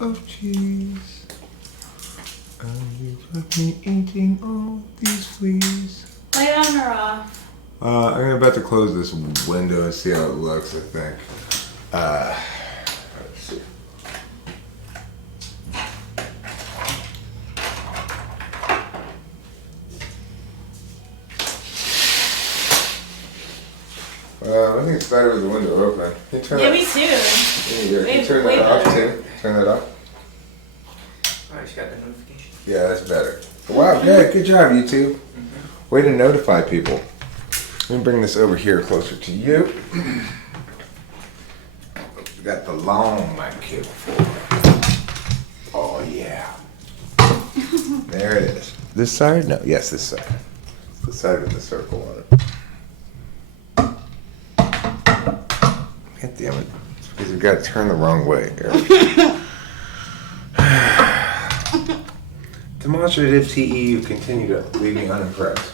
of cheese. And you got me eating all these fleas. Light on or off? I'm about to close this window and see how it looks, I think. Let's see. I think it's better with the window open. Can you turn Yeah, that, me too. can you turn Way that off better. too? Turn that off? I just got the notification. Yeah, that's better. Wow, good job, YouTube. Way to notify people. Let me bring this over here closer to you. We got the long mic cable for. Oh yeah. There it is. This side? No, yes, this side. The side with the circle on it. God damn it. It's because you've got to turn the wrong way. Demonstrative TE, you continue to leave me unimpressed.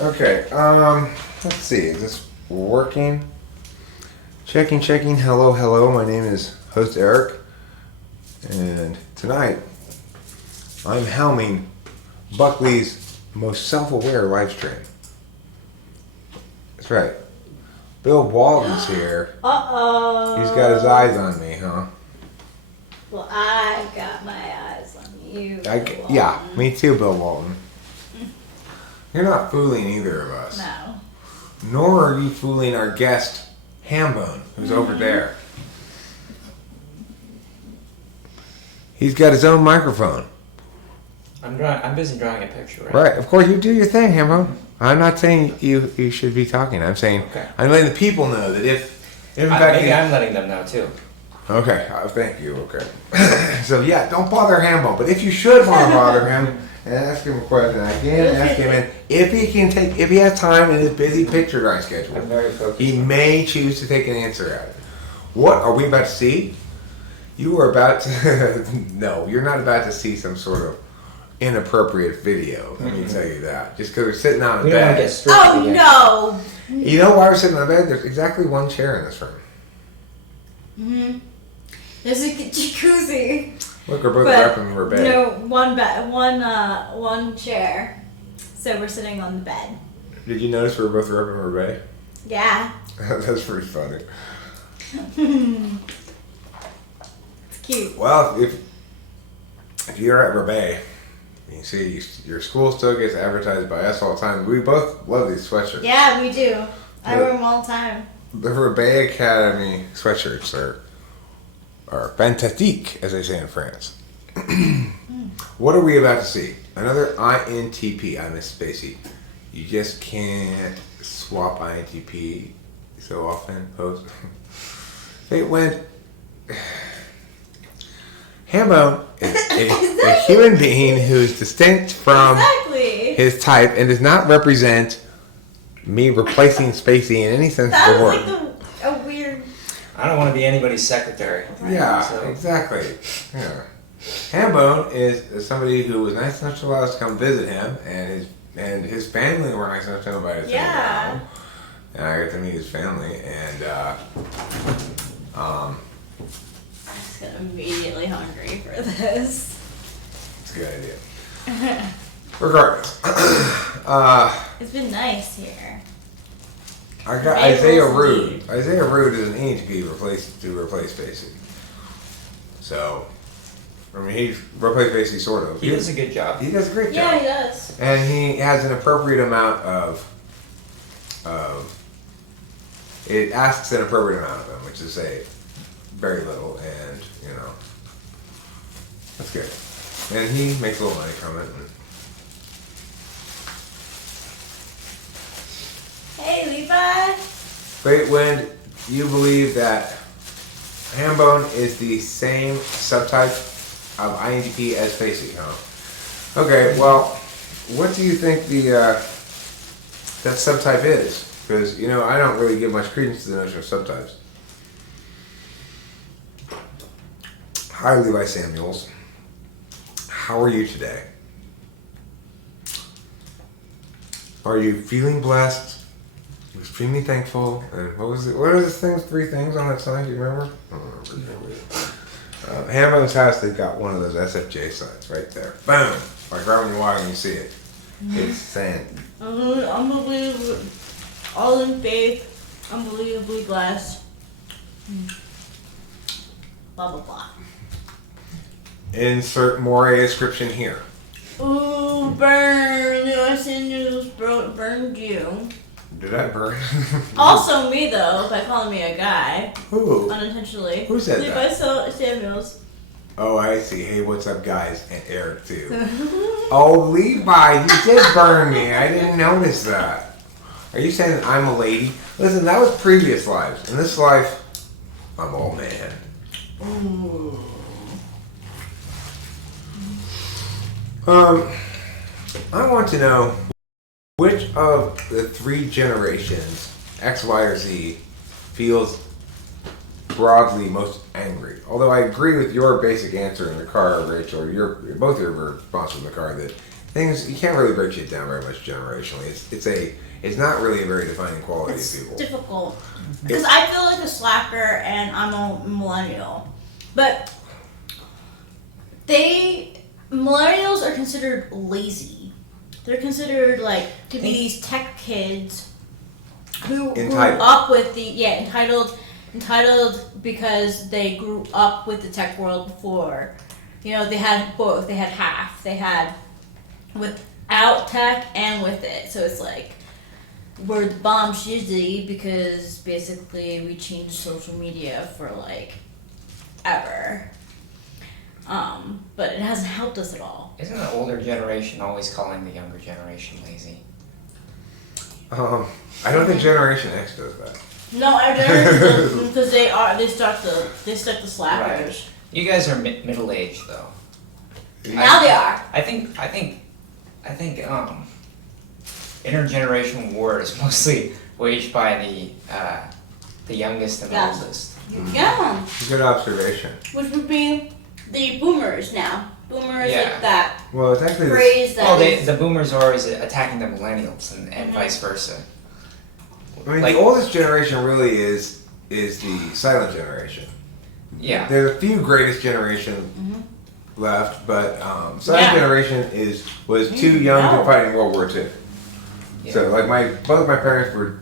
Okay, let's see, is this working? Checking. Hello, my name is host Eric, and tonight I'm helming Buckley's most self-aware live stream. That's right. Bill Walton's here. Uh-oh. He's got his eyes on me, huh? Well, I got my eyes on you. Yeah, me too, Bill Walton. You're not fooling either of us. No. Nor are you fooling our guest, Hambone, who's over there. He's got his own microphone. I'm busy drawing a picture, right? Right, of course, you do your thing, Hambone. I'm not saying you should be talking. I'm saying, Okay. I'm letting the people know that if in fact... Maybe I'm letting them know, too. Okay, thank you, okay. So yeah, don't bother Hambone, but if you should want to bother him and ask him a question, again, ask him, and if he has time in his busy picture drawing schedule, I'm very focused. he may choose to take an answer at it. What are we about to see? You are about to, no, you're not about to see some sort of inappropriate video, let me tell you that. Just because we're sitting on a We don't want to bed. get stripped Oh, again. no. You know why we're sitting on a bed? There's exactly one chair in this room. Mm-hmm. There's a jacuzzi. Look, we're both But wrapping our bed. no, one chair. So we're sitting on the bed. Did you notice we're both rubbing our bed? Yeah. That's pretty funny. It's cute. Well, if you're at Rebay, you see your school still gets advertised by us all the time. We both love these sweatshirts. Yeah, we do. I wear them all the time. The Rebay Academy sweatshirts are fantastique, as they say in France. What are we about to see? Another INTP. I miss Spacey. You just can't swap INTP so often. Post. It went. Hambone is a human being who's distinct from Exactly. his type and does not represent me replacing Spacey in any sense That of the was word. like a weird. I don't want to be anybody's secretary. Yeah, So- exactly. Yeah. Hambone is somebody who was nice enough to allow us to come visit him, and his family were nice enough to invite us. Yeah. To and I got to meet his family, and I just got immediately hungry for this. it's a good idea. Regardless, It's been nice here. I got Maples Isaiah and Rude. leaves. Isaiah Rude is an ENTP to replace Spacey. So, I mean, he's replaced Spacey sort of. He does a good job. He does a great job. Yeah, he does. And he has an appropriate amount of it asks an appropriate amount of him, which is say very little, and that's good. And he makes a little money from it. Hey, Levi. Great Wind, you believe that Hambone is the same subtype of INTP as Spacey, huh? Okay, well, what do you think that subtype is? Because, I don't really give much credence to the notion of subtypes. Hi, Levi Samuels. How are you today? Are you feeling blessed? Extremely thankful. And what was it? What are the things? 3 things on that sign? Do you remember? I don't remember. Hammo's house, they've got one of those SFJ signs right there. Boom! Like right when you walk and you see it. It's saying, Unbelievable. All in faith. Unbelievably blessed. Blah, blah, blah. insert more description here. Ooh, burn. The USA News burned you. Did I burn? Also me, though, by calling me a guy. Who? Unintentionally. Who said Levi that? Samuels. Oh, I see. Hey, what's up, guys? And Eric, too. Oh, Levi, you did burn me. I didn't notice that. Are you saying that I'm a lady? Listen, that was previous lives. In this life, I'm all man. Ooh. I want to know which of the three generations, X, Y, or Z, feels broadly most angry. Although I agree with your basic answer in the car, Rachel, both of your responses in the car, that things, you can't really break shit down very much generationally. It's not really a very defining quality It's of people. difficult. Because I feel like a slacker and I'm a millennial. But millennials are considered lazy. They're considered like to be these tech kids who grew up with entitled because they grew up with the tech world before. You know, they had both. They had half. They had without tech and with it. So it's like we're the bomb shizzy because basically we changed social media for like ever. But it hasn't helped us at all. Isn't the older generation always calling the younger generation lazy? I don't think Generation X does that. No, I don't because they stuck the slackers. Right. You guys are middle aged though. Now they are. I think intergenerational war is mostly waged by the youngest and Yeah. oldest. Yeah. Good observation. Which would be the boomers now. Boomers Yeah. like that Well, it's actually phrase that Well, is- the boomers are always attacking the millennials and vice versa. I mean, like- the oldest generation really is the silent generation. Yeah. There's a few greatest generation left, but silent Yeah. generation was too young to fight in World War II. Yeah. So like both my parents were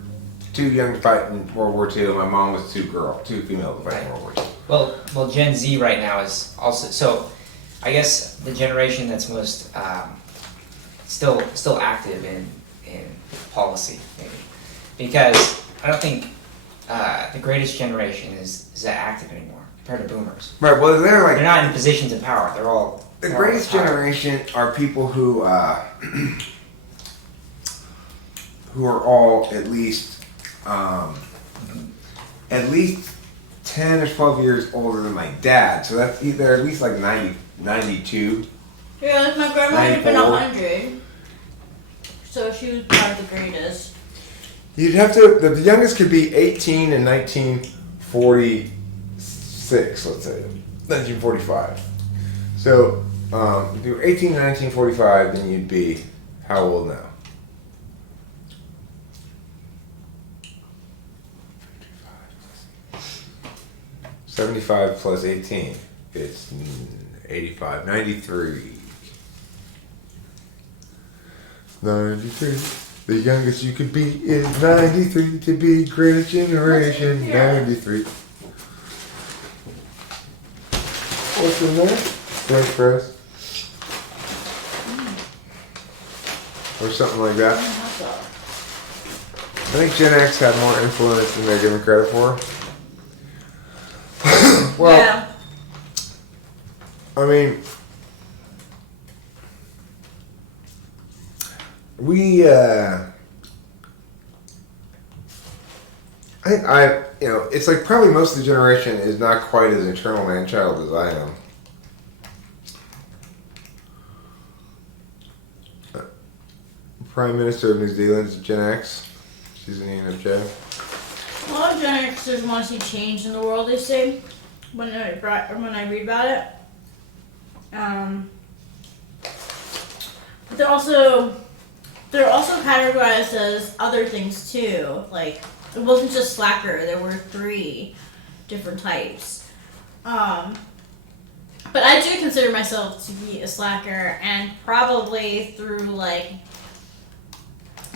too young to fight in World War II. My mom was too female to fight in World War II. Well, Gen Z right now is also so. I guess the generation that's most still active in policy, maybe, because I don't think the greatest generation is that active anymore compared to boomers. Right. Well, They're not in positions of power. They're all the they're greatest all retired. generation are people who who are all at least 10 or 12 years older than my dad. So that's they're at least like 92. Yeah, like my grandma would have been 94. 100. So she was probably the greatest. You'd have to. The youngest could be 18 in 1946. Let's say 1945. So if you were 18 in 1945, then you'd be how old now? 75 plus 18. It's 85. 93. 93. The youngest you could be is 93 to be greatest generation. 93. What's in there? French press. Or something like that. I think Gen X had more influence than they're given credit for. Well, yeah. I mean, it's like probably most of the generation is not quite as eternal man-child as I am. Prime Minister of New Zealand is Gen X. She's an ENFJ. A lot of Gen Xers want to see change in the world, they say, when I read about it. But they're also categorized as other things too. Like, it wasn't just slacker, there were 3 different types. But I do consider myself to be a slacker, and probably through like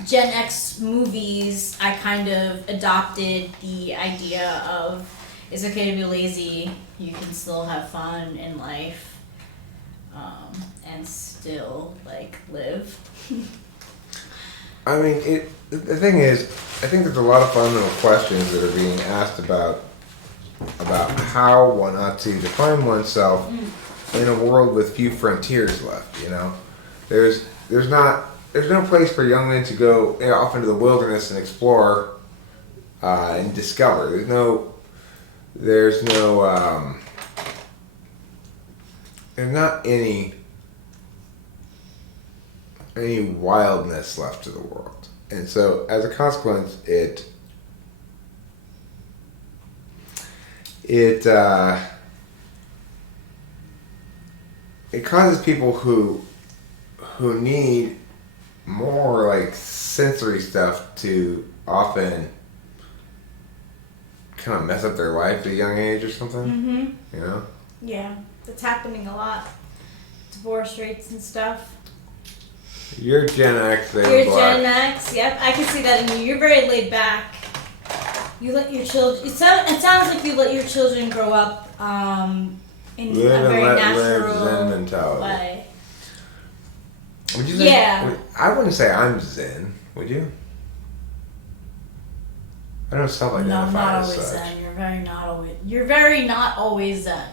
Gen X movies, I kind of adopted the idea of it's okay to be lazy. You can still have fun in life, and still like live. I mean, the thing is, I think there's a lot of fundamental questions that are being asked about how one ought to define oneself in a world with few frontiers left. You know, there's no place for young men to go off into the wilderness and explore and discover. There's not any wildness left to the world, and so as a consequence, it causes people who need more like sensory stuff to often kind of mess up their life at a young age or something. Mm-hmm. You know? Yeah, that's happening a lot. Divorce rates and stuff. You're Gen X, You're Gen X. Yep, I can see that in you. You're very laid back. You let your children. It sounds like you let your children grow up in live a very live natural Zen mentality. way. Would you say? Yeah. I wouldn't say I'm Zen. Would you? I don't self-identify No, not as always such. Zen. You're very not always Zen.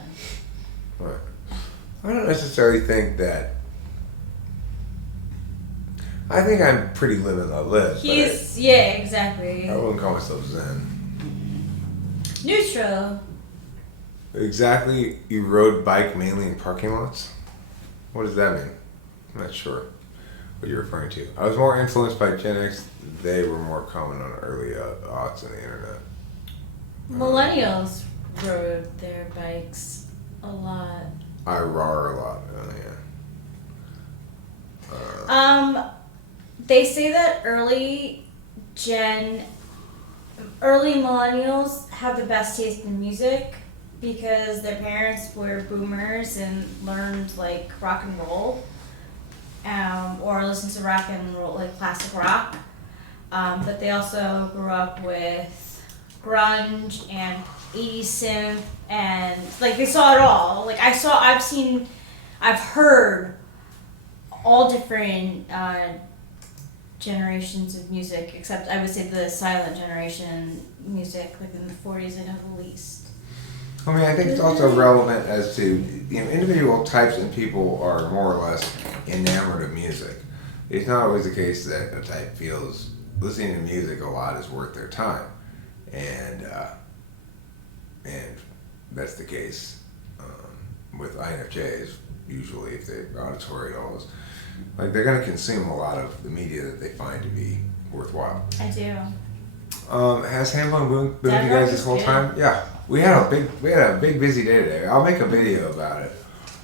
Right. I don't necessarily think that. I think I'm pretty live and let live. Yeah, exactly. I wouldn't call myself Zen. Neutral. Exactly. You rode bike mainly in parking lots? What does that mean? I'm not sure what you're referring to. I was more influenced by Gen X. They were more common on early aughts on the internet. Millennials rode their bikes a lot. I rar a lot. Oh, yeah. They say that early millennials have the best taste in music because their parents were boomers and learned like rock and roll, or listened to rock and roll, like classic rock. But they also grew up with grunge and 80s synth, and like they saw it all. Like I've heard all different generations of music, except I would say the silent generation music, like in the 40s, I know the least. I mean, I think it's also relevant as to, individual types and people are more or less enamored of music. It's not always the case that a type feels listening to music a lot is worth their time, and that's the case with INFJs. Usually, if they're auditory, all those, like they're going to consume a lot of the media that they find to be worthwhile. I do. Has Hamlin been with you guys this whole time? Yeah, we had a big busy day today. I'll make a video about it.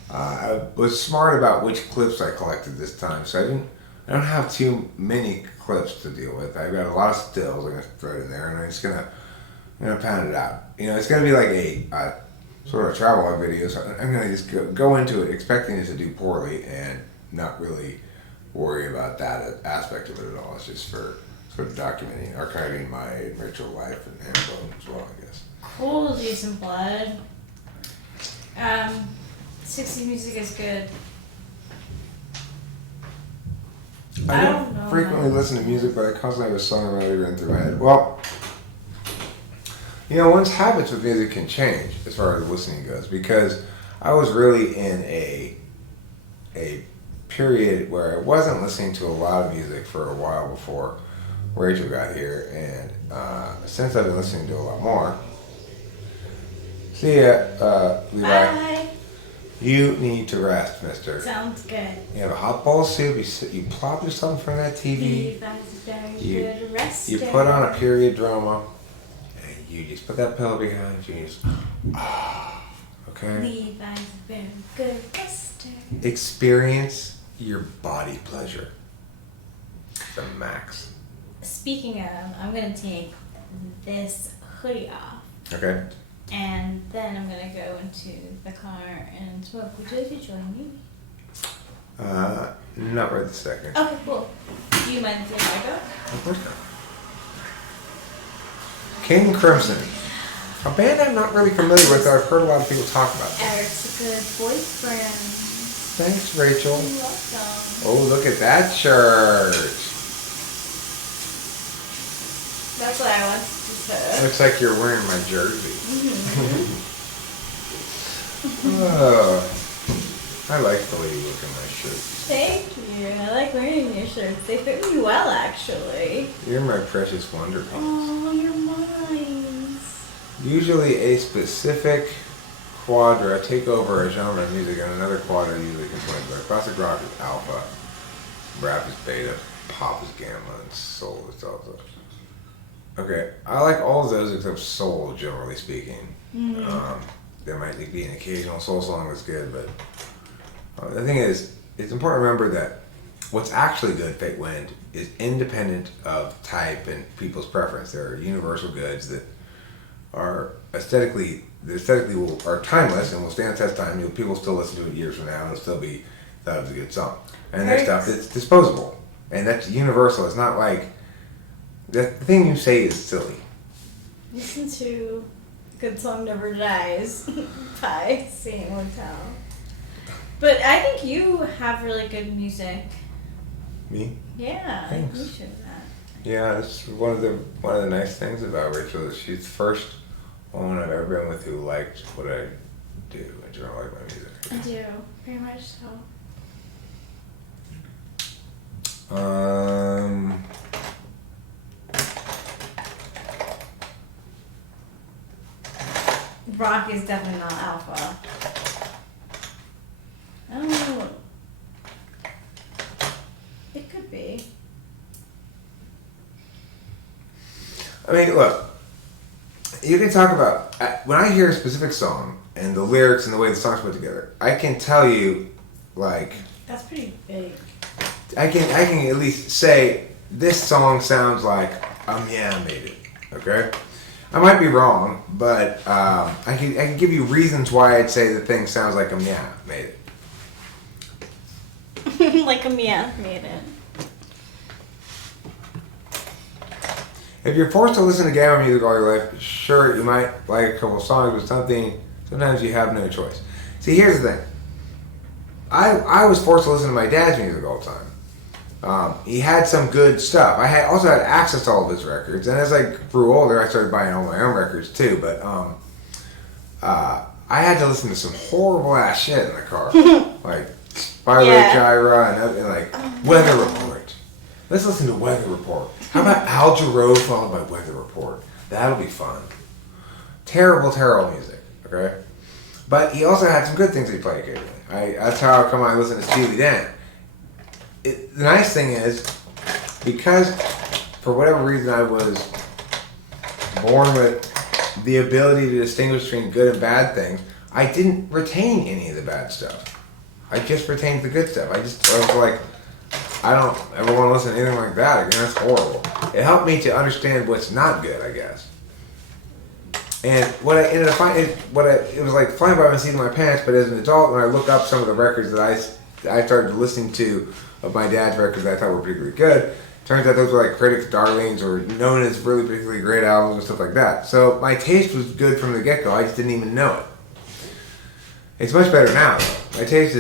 I was smart about which clips I collected this time, so I don't have too many clips to deal with. I've got a lot of stills I'm gonna throw in there, and I'm just gonna pound it out. It's gonna be like a sort of travelogue video, so I'm gonna just go into it expecting it to do poorly and not really worry about that aspect of it at all. It's just for sort of documenting, archiving my ritual life and handbook as well, I guess. Cool, Jason Blood. 60s music is good. I don't frequently listen to music, but I constantly have a song running through my head. Well, one's habits with music can change as far as listening goes, because I was really in a period where I wasn't listening to a lot of music for a while before Rachel got here, and since I've been listening to a lot more. See ya, Levi. Bye. You need to rest, mister. Sounds good. You have a hot bowl of soup, you plop yourself in front of that TV, you put on a period drama, and you just put that pillow behind you and you just, okay? Levi's a very good rester. Experience your body pleasure. The max. Speaking of, I'm going to take this hoodie off. Okay? and then I'm gonna go into the car and smoke. Would you like to join me? Not right this second. Okay, cool. Do you mind if I go? Of course not. King Crimson. A band I'm not really familiar with, I've heard a lot of people talk about. Eric's a good boyfriend. Thanks, Rachel. You're welcome. Oh, look at that shirt. That's what I wanted to say. Looks like you're wearing my jersey. Mm-hmm. Oh, I like the way you look in my shirt. Thank you. I like wearing your shirts. They fit me well, actually. You're my precious wonder piece. Oh, you're mine. Usually a specific quadra take over a genre of music and another quadra usually complains about. Classic rock is alpha, rap is beta, pop is gamma, and soul is delta. Okay, I like all of those except soul, generally speaking. Mm-hmm. There might be an occasional soul song that's good, but the thing is, it's important to remember that what's actually good Fate Wind is independent of type and people's preference. There are universal goods that are aesthetically are timeless and will stand the test of time. People still listen to it years from now and it'll still be thought it was a good song. And that stuff that's disposable. And that's universal. It's not like the thing you say is silly. Listen to Good Song Never Dies by Saint Motel. But I think you have really good music. Me? Yeah, Thanks. you should that. Yeah, it's one of the nice things about Rachel is she's the first woman I've ever been with who liked what I do and she don't like my music. I do, very much so. Rock is definitely not alpha. I don't know. It could be. I mean, look, you can talk about, when I hear a specific song and the lyrics and the way the song's put together, I can tell you, like, That's pretty big. I can at least say, this song sounds like Yeah made it, okay? I might be wrong, but I can give you reasons why I'd say the thing sounds like Yeah made it. Like a Mia made it. If you're forced to listen to gamma music all your life, sure, you might like a couple songs, but sometimes you have no choice. See, here's the thing. I was forced to listen to my dad's music all the time. He had some good stuff. I also had access to all of his records, and as I grew older, I started buying all my own records too, but I had to listen to some horrible ass shit in the car. Like Spyro Gyra and like Weather Report. Let's listen to Weather Report. How about Al Jarreau followed by Weather Report? That'll be fun. Terrible, terrible music, okay? But he also had some good things he played occasionally. That's how I come on and listen to Steely Dan. The nice thing is, because for whatever reason I was born with the ability to distinguish between good and bad things, I didn't retain any of the bad stuff. I just retained the good stuff. I was like, I don't ever want to listen to anything like that again. That's horrible. It helped me to understand what's not good, I guess. And what I ended up finding, it was like flying by my seat in my pants, but as an adult, when I look up some of the records that I started listening to of my dad's records that I thought were particularly good, turns out those were like critics' darlings or known as really particularly great albums and stuff like that. So my taste was good from the get-go. I just didn't even know it. It's much better now, though. My taste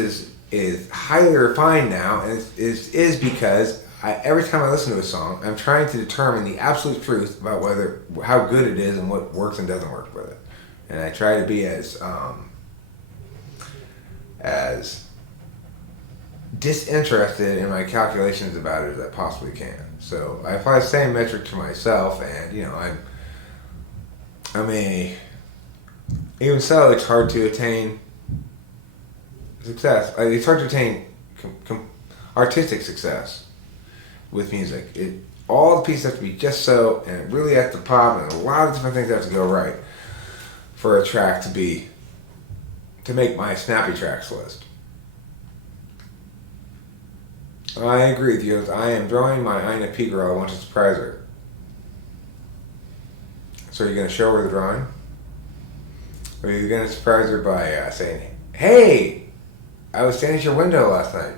is highly refined now, and it is because every time I listen to a song, I'm trying to determine the absolute truth about how good it is and what works and doesn't work with it. And I try to be as disinterested in my calculations about it as I possibly can. So I apply the same metric to myself, and even so, it's hard to attain success. It's hard to attain artistic success with music. All the pieces have to be just so, and really at the pop, and a lot of different things have to go right for a track to make my snappy tracks list. I agree with you. I am drawing my Ina P girl. I want to surprise her. So are you going to show her the drawing? Or you're gonna surprise her by saying, "Hey, I was standing at your window last night,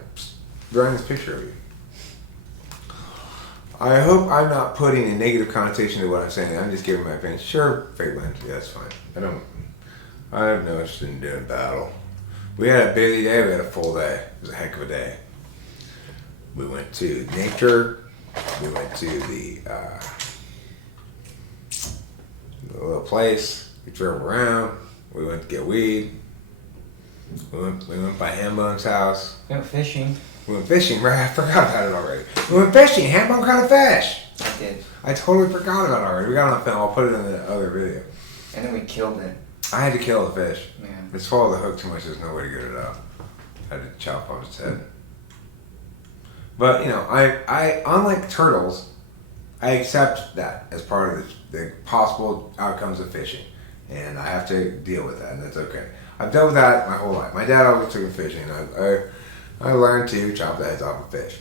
drawing this picture of you." I hope I'm not putting a negative connotation to what I'm saying. I'm just giving my opinion. Sure, fake land. Yeah, that's fine. I have no interest in doing battle. We had a busy day. We had a full day. It was a heck of a day. We went to nature. We went to the little place. We drove around. We went to get weed. We went by Hambone's house. We went fishing. We went fishing, right? I forgot about it already. We went fishing. Hambone caught a fish. I did. I totally forgot about it already. We got it on film. I'll put it in the other video. And then we killed it. I had to kill the fish. Yeah. It swallowed the hook too much. There's no way to get it out. I had to chop off its head. But, I unlike turtles, I accept that as part of the possible outcomes of fishing. And I have to deal with that, and that's okay. I've dealt with that my whole life. My dad always took me fishing. I learned to chop the heads off of fish.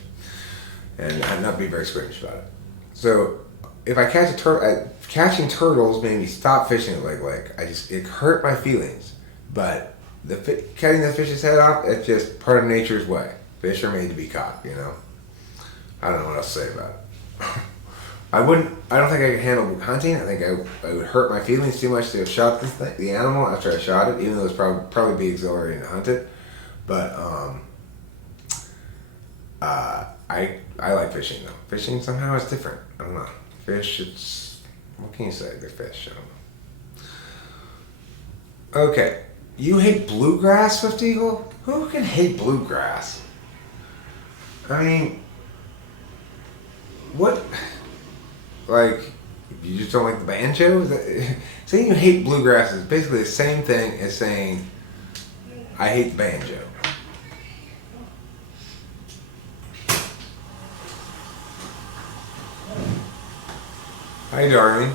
And I'd not be very squeamish about it. So, if I catch a turtle, catching turtles made me stop fishing at Lake Lake. It hurt my feelings. But cutting the fish's head off, it's just part of nature's way. Fish are made to be caught, I don't know what else to say about it. I don't think I could handle hunting. I think I would hurt my feelings too much to have shot the animal after I shot it, even though it's probably be exhilarating to hunt it. But I like fishing though. Fishing somehow is different. I don't know. Fish, what can you say? They're fish. I don't know. Okay, you hate bluegrass, Swift Eagle? Who can hate bluegrass? I mean, what? Like, you just don't like the banjo? Saying you hate bluegrass is basically the same thing as saying I hate the banjo. Hi, darling.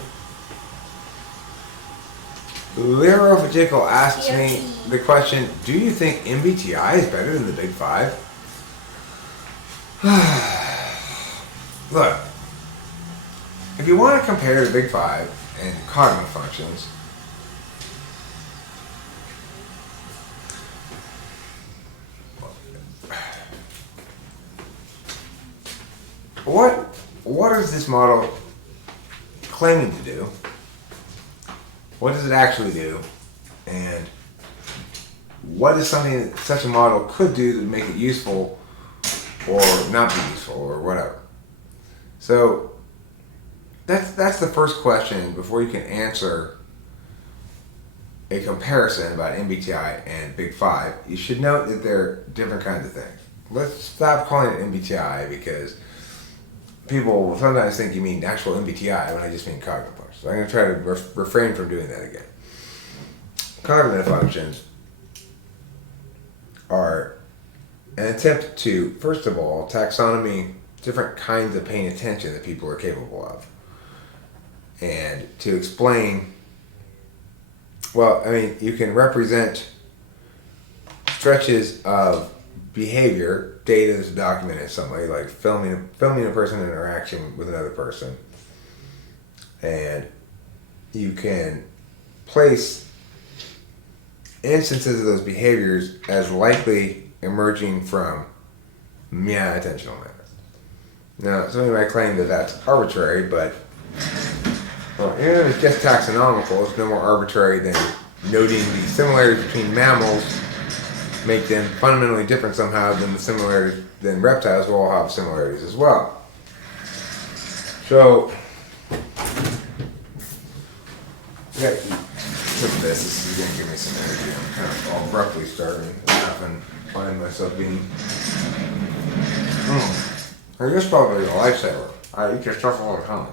Lero Fajical asks me the question, do you think MBTI is better than the Big Five? Look, if you want to compare the Big Five and cognitive functions, what is this model claiming to do? What does it actually do? And what is something that such a model could do to make it useful or not be useful or whatever? So that's the first question before you can answer a comparison about MBTI and Big Five. You should note that they're different kinds of things. Let's stop calling it MBTI because people will sometimes think you mean actual MBTI when I just mean cognitive functions. So I'm going to try to refrain from doing that again. Cognitive functions are an attempt to, first of all, taxonomy different kinds of paying attention that people are capable of. And to explain, well, I mean, you can represent stretches of behavior, data that's documented in some way, like filming a person in interaction with another person. And you can place instances of those behaviors as likely emerging from attentional methods. Now, somebody might claim that that's arbitrary, but it's just taxonomical. It's no more arbitrary than noting the similarities between mammals make them fundamentally different somehow than reptiles will all have similarities as well. So, look at this. This is going to give me some energy. I'm kind of abruptly starting to laugh and find myself being. I guess probably a lifesaver. I eat your stuff all the time.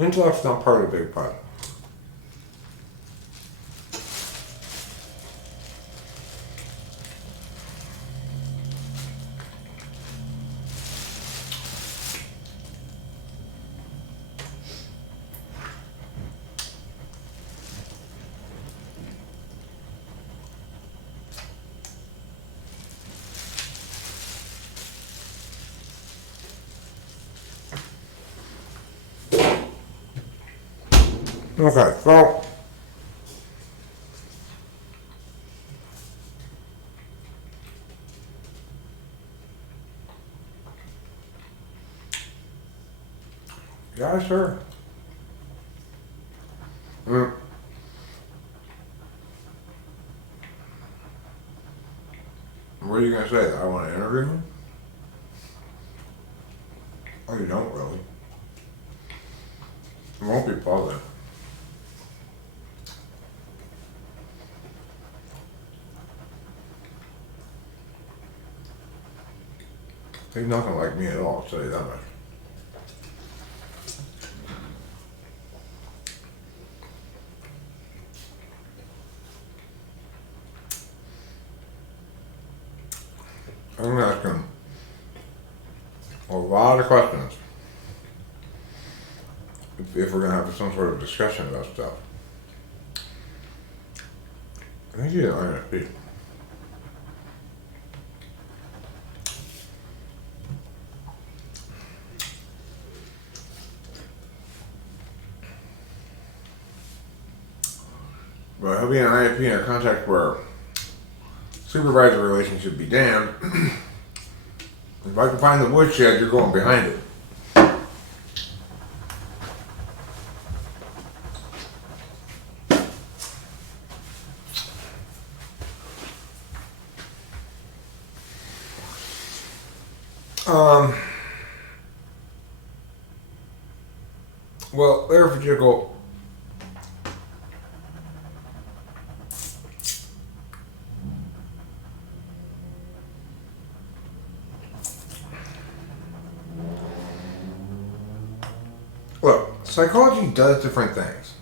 Intellect's not part of the big pot. Okay, so yeah, sure. Mm. What are you gonna say? That I want to interview him? Oh, you don't really. It won't be public. He's not gonna like me at all, I'll tell you that much. I'm gonna ask him a lot of questions if we're gonna have some sort of discussion about stuff. I think he's an INFP. But he'll be an INFP in a context where supervisor relationship be damned. If I can find the woodshed, you're going behind it. Well, there for Jiggle. Look, psychology does different things.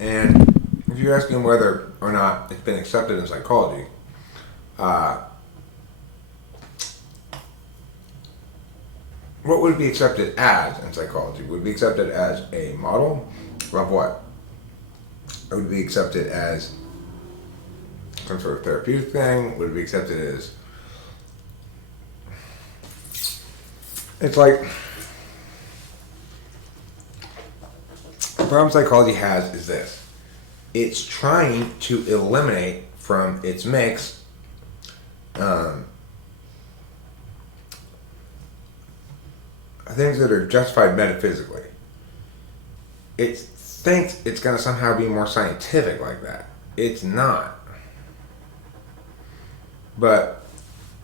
And if you ask him whether or not it's been accepted in psychology, what would it be accepted as in psychology? Would it be accepted as a model of what? Would it be accepted as some sort of therapeutic thing? Would it be accepted as... It's like... The problem psychology has is this. It's trying to eliminate from its mix things that are justified metaphysically. It thinks it's going to somehow be more scientific like that. It's not. But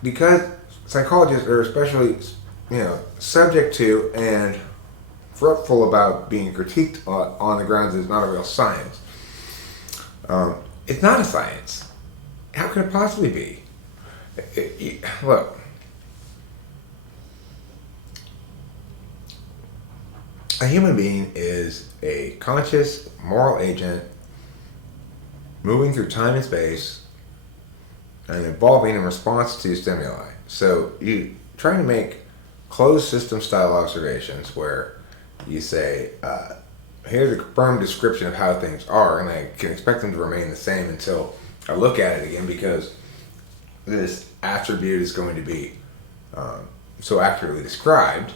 because psychologists are especially, subject to and fretful about being critiqued on the grounds that it's not a real science, it's not a science. How could it possibly be? Look. A human being is a conscious, moral agent moving through time and space and evolving in response to stimuli. So you trying to make closed system style observations where you say, here's a firm description of how things are, and I can expect them to remain the same until I look at it again because this attribute is going to be so accurately described.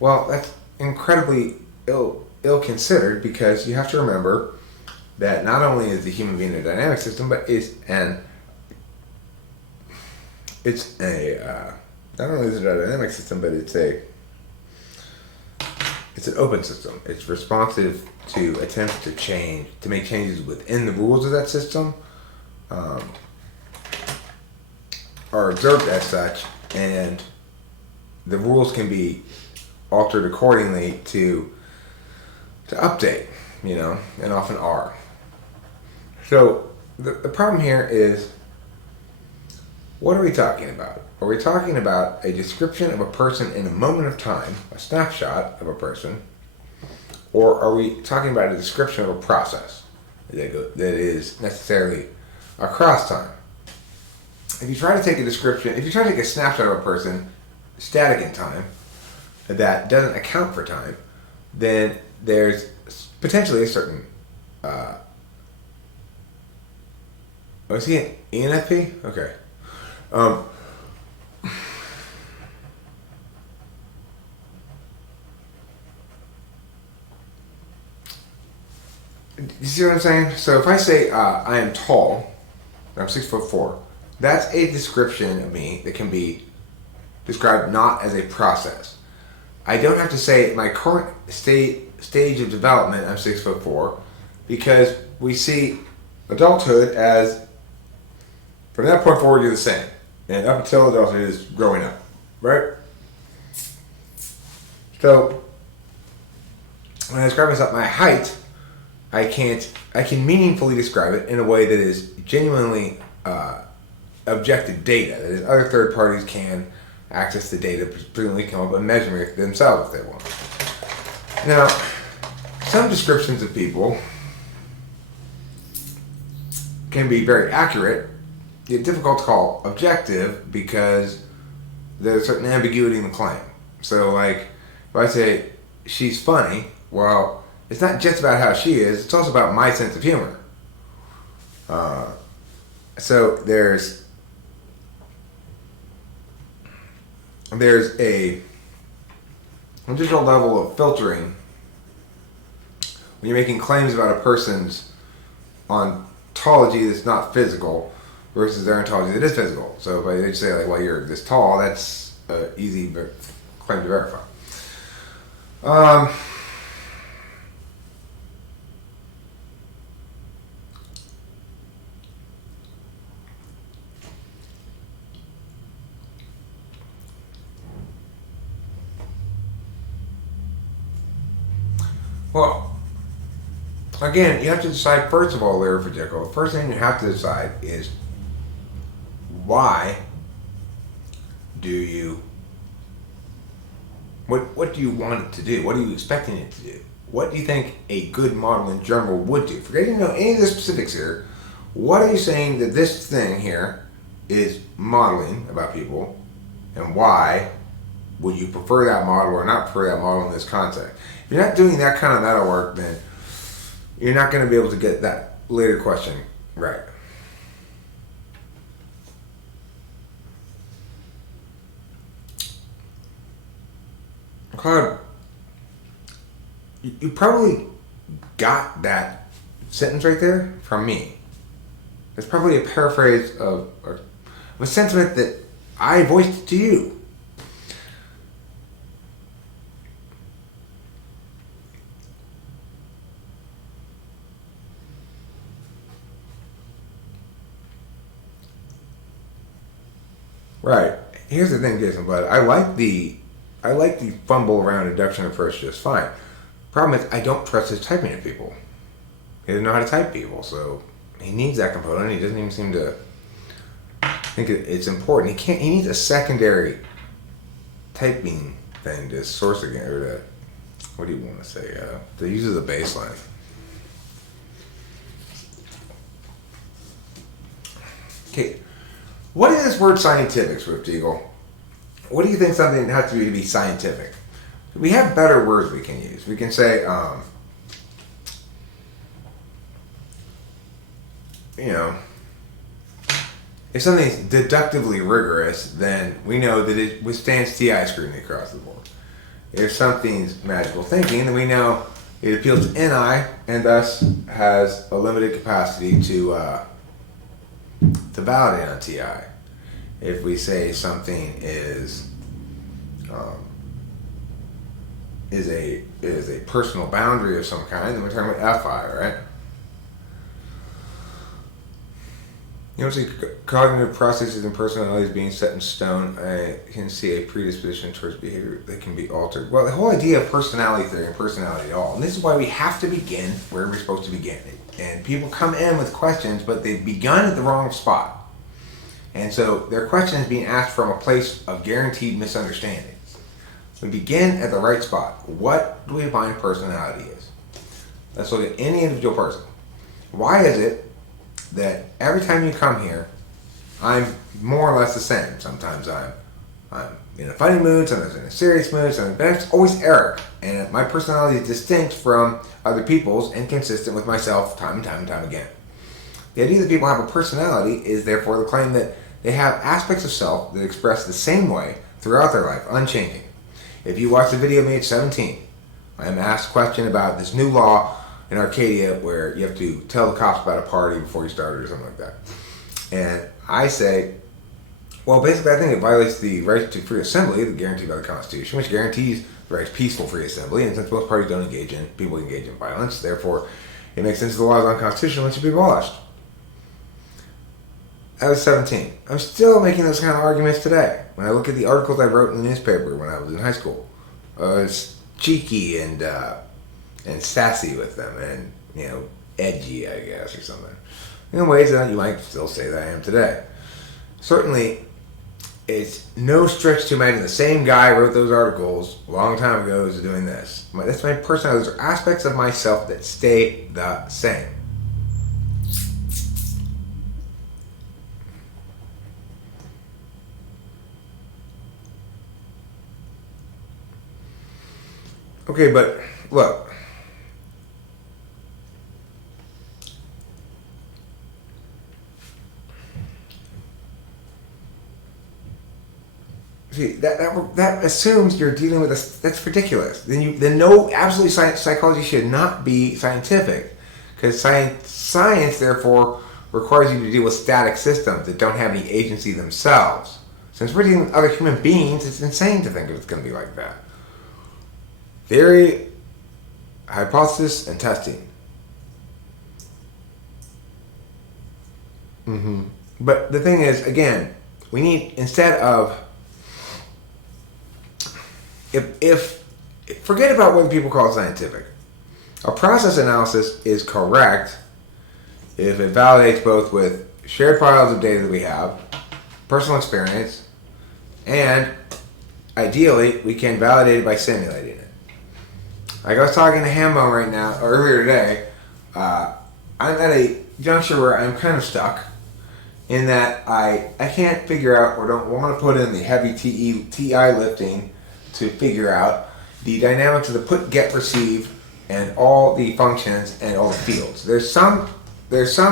Well, that's incredibly ill considered because you have to remember that not only is the human being a dynamic system, but not only is it a dynamic system, but it's an open system. It's responsive to attempts to make changes within the rules of that system, are observed as such, and the rules can be altered accordingly to update, and often are. So the problem here is, what are we talking about? Are we talking about a description of a person in a moment of time, a snapshot of a person, or are we talking about a description of a process that is necessarily across time? If you try to take a snapshot of a person static in time, that doesn't account for time, then there's potentially a certain... is he an ENFP? Okay. You see what I'm saying? So if I say I am tall, I'm 6'4", that's a description of me that can be described not as a process. I don't have to say my current stage of development, I'm 6'4", because we see adulthood as from that point forward you're the same, and up until adulthood is growing up, right? So when I describe myself, my height, I can meaningfully describe it in a way that is genuinely objective data. That is, other third parties can access the data, presumably come up and measure it themselves if they want. Now, some descriptions of people can be very accurate, yet difficult to call objective because there's a certain ambiguity in the claim. So, like, if I say she's funny, well, it's not just about how she is, it's also about my sense of humor. So there's a additional level of filtering when you're making claims about a person's ontology that's not physical versus their ontology that is physical. So if I just say, like, well, you're this tall, that's an easy claim to verify. Well, again, you have to decide, first of all, Larry Jekyll, the first thing you have to decide is why do you, what do you want it to do? What are you expecting it to do? What do you think a good model in general would do? Forgetting to know any of the specifics here, what are you saying that this thing here is modeling about people, and why would you prefer that model or not prefer that model in this context? If you're not doing that kind of meta work, then you're not going to be able to get that later question right. Claude, you probably got that sentence right there from me. It's probably a paraphrase of a sentiment that I voiced to you. Right. Here's the thing, Jason, but I like the fumble around induction approach just fine. Problem is, I don't trust his typing of people. He doesn't know how to type people, so he needs that component. He doesn't even seem to think it's important. He needs a secondary typing thing to source again, or to, what do you want to say? To use as a baseline. Okay. What is this word scientific, Swift Eagle? What do you think something has to be scientific? We have better words we can use. We can say, if something's deductively rigorous, then we know that it withstands TI scrutiny across the board. If something's magical thinking, then we know it appeals to NI and thus has a limited capacity to validate on TI. If we say something is a personal boundary of some kind, then we're talking about FI, right? You don't see cognitive processes and personalities being set in stone. I can see a predisposition towards behavior that can be altered. Well, the whole idea of personality theory and personality at all, and this is why we have to begin where we're supposed to begin. And people come in with questions, but they've begun at the wrong spot. And so their question is being asked from a place of guaranteed misunderstanding. We begin at the right spot. What do we define personality is? Let's look at any individual person. Why is it that every time you come here, I'm more or less the same? Sometimes I'm in a funny mood, sometimes in a serious mood, but it's always Eric. And my personality is distinct from other people's and consistent with myself time and time again. The idea that people have a personality is therefore the claim that they have aspects of self that express the same way throughout their life, unchanging. If you watch the video of me at 17, I am asked a question about this new law in Arcadia where you have to tell the cops about a party before you start it or something like that. And I say, well, basically, I think it violates the right to free assembly, the guaranteed by the Constitution, which guarantees the right to peaceful free assembly. And since most parties don't people engage in violence, therefore, it makes sense the law is unconstitutional and should be abolished. I was 17. I'm still making those kind of arguments today. When I look at the articles I wrote in the newspaper when I was in high school, I was cheeky and sassy with them, and edgy, I guess, or something. In ways that you might still say that I am today. Certainly, it's no stretch to imagine the same guy wrote those articles a long time ago is doing this. That's my personality. Those are aspects of myself that stay the same. Okay, but look. See, that assumes you're dealing with that's ridiculous. Then no, absolutely, psychology should not be scientific, because science therefore requires you to deal with static systems that don't have any agency themselves. Since we're dealing with other human beings, it's insane to think it's going to be like that. Theory, hypothesis, and testing. But the thing is, again, we need, instead of if forget about what people call scientific. A process analysis is correct if it validates both with shared piles of data that we have, personal experience, and ideally we can validate it by simulating it. Like I was talking to Hambone right now, or earlier today, I'm at a juncture where I'm kind of stuck in that I can't figure out, or don't want to put in the heavy TI lifting to figure out the dynamics of the put, get, receive, and all the functions and all the fields. There's some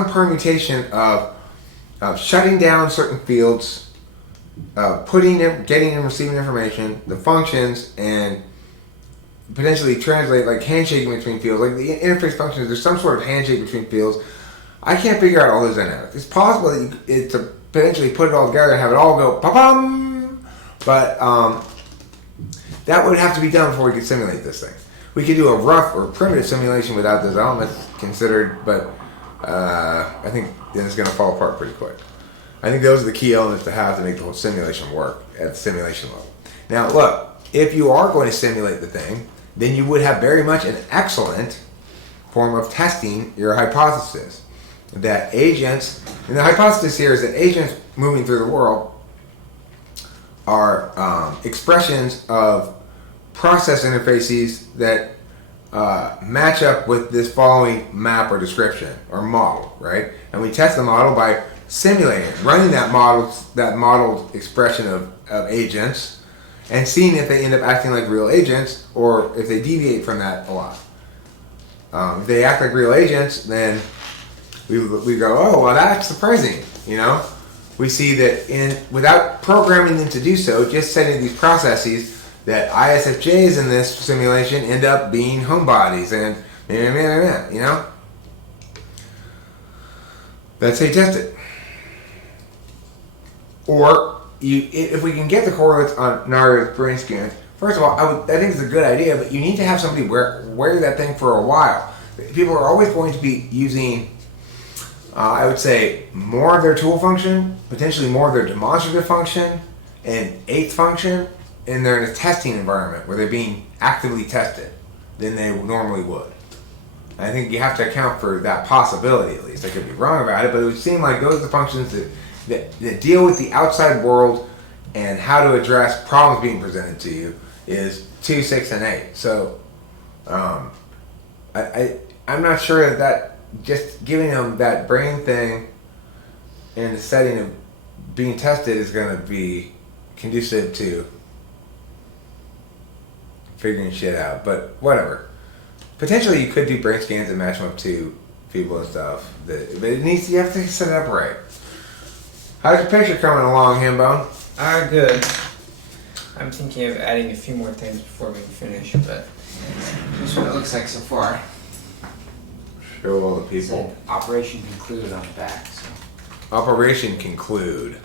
permutation of shutting down certain fields, getting and receiving information, the functions, and potentially translate, like handshaking between fields, like the interface functions. There's some sort of handshake between fields. I can't figure out all those dynamics. It's possible that to potentially put it all together and have it all go pa-pum, but that would have to be done before we could simulate this thing. We could do a rough or primitive simulation without those elements considered, but I think then it's going to fall apart pretty quick. I think those are the key elements to have to make the whole simulation work at the simulation level. Now, look, if you are going to simulate the thing, then you would have very much an excellent form of testing your hypothesis. That agents, and the hypothesis here is that agents moving through the world are expressions of process interfaces that match up with this following map or description or model, right? And we test the model by simulating it, running that modeled expression of agents, and seeing if they end up acting like real agents or if they deviate from that a lot. If they act like real agents, then we go, oh, well, that's surprising, We see that without programming them to do so, just setting these processes, that ISFJs in this simulation end up being homebodies and That's how you test it. Or if we can get the correlates on Naria's brain scans, first of all, I think it's a good idea, but you need to have somebody wear that thing for a while. People are always going to be using, I would say, more of their tool function, potentially more of their demonstrative function, and eighth function, and they're in a testing environment where they're being actively tested than they normally would. I think you have to account for that possibility, at least. I could be wrong about it, but it would seem like those are the functions that deal with the outside world and how to address problems being presented to you is 2, 6, and 8. So I'm not sure that just giving them that brain thing in the setting of being tested is going to be conducive to figuring shit out, but whatever. Potentially you could do brain scans and match them up to people and stuff, but you have to set it up right. How's your picture coming along, Hambone? Good. I'm thinking of adding a few more things before we finish, but this is what it looks like so far. Show all the It people. said Operation Conclude on the back. So. Operation Conclude.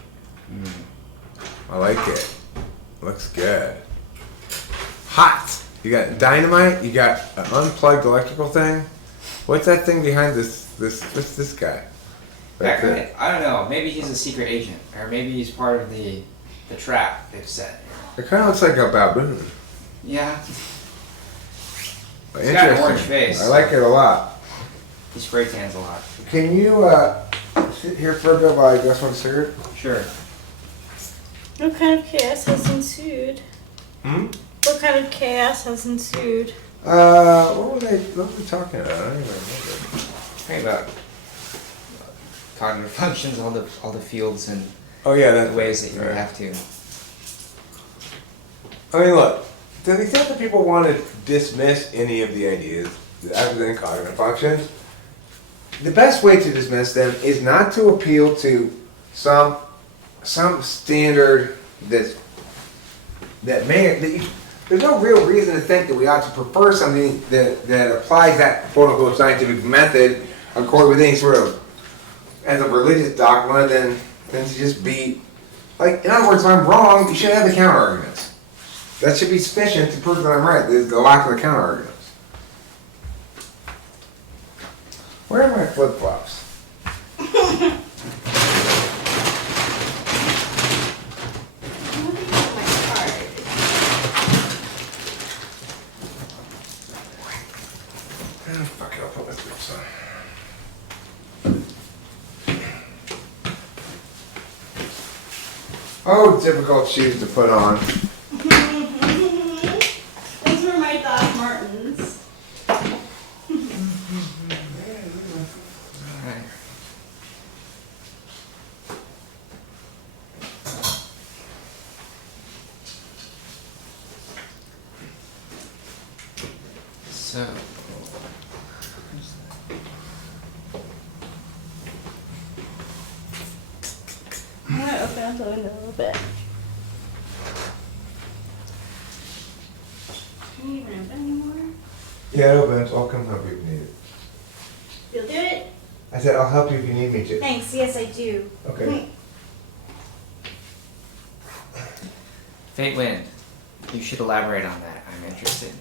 I like it. Looks good. Hot. You got dynamite. You got an unplugged electrical thing. What's that thing behind this? What's this guy? I don't know. Maybe he's a secret agent, or maybe he's part of the trap they've set. It kind of looks like a baboon. Yeah. Interesting. got an orange face. I like it a lot. He spray tans a lot. Can you sit here for a bit while I guess one cigarette? Sure. What kind of chaos has ensued? What kind of chaos has ensued? What were we talking about? I don't even remember. Talking about cognitive functions, all the fields and Oh yeah, the ways that you would have to. I mean, look. To the extent that people want to dismiss any of the ideas other than cognitive functions, the best way to dismiss them is not to appeal to some standard there's no real reason to think that we ought to prefer something that applies that quote unquote scientific method according with any sort of as a religious dogma than to just be like, in other words, if I'm wrong, you should have the counter arguments. That should be sufficient to prove that I'm right. There's the lack of the counter arguments. Where are my flip flops? Oh, fuck it, I'll put my flips on. Oh, difficult shoes to put on. Those were my Doc Martens. Alright. So. I'm gonna open up the window a little bit. Can you even open anymore? Yeah, it opens. I'll come help you if you need it. You'll do it? I said I'll help you if you need me to. Thanks, yes I do. Okay. Fate Wind. You should elaborate on that. I'm interested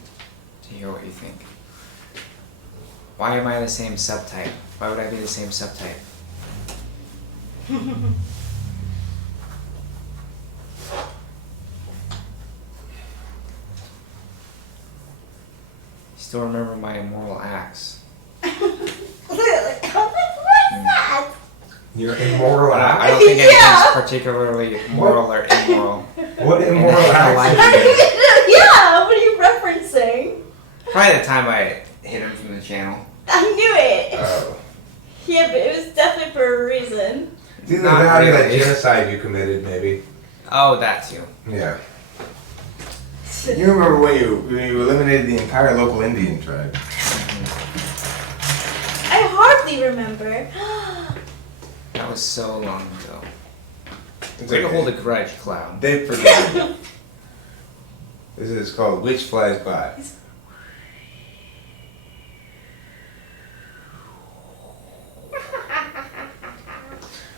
to hear what you think. Why am I the same subtype? Why would I be the same subtype? Still remember my immoral acts. What's that? You're immoral I act. don't think anything's Yeah. particularly moral or immoral. What immoral I act? like it. Yeah, what are you referencing? Probably the time I hit him from the channel. I knew it. Oh. Yeah, but it was definitely for a reason. It's either Not that or that really. genocide you committed, maybe. Oh, that too. Yeah. You remember when you eliminated the entire local Indian tribe? I hardly remember. That was so long ago. It's Way to okay. hold a grudge, Cloud. They forget you. This is called Which Flies By.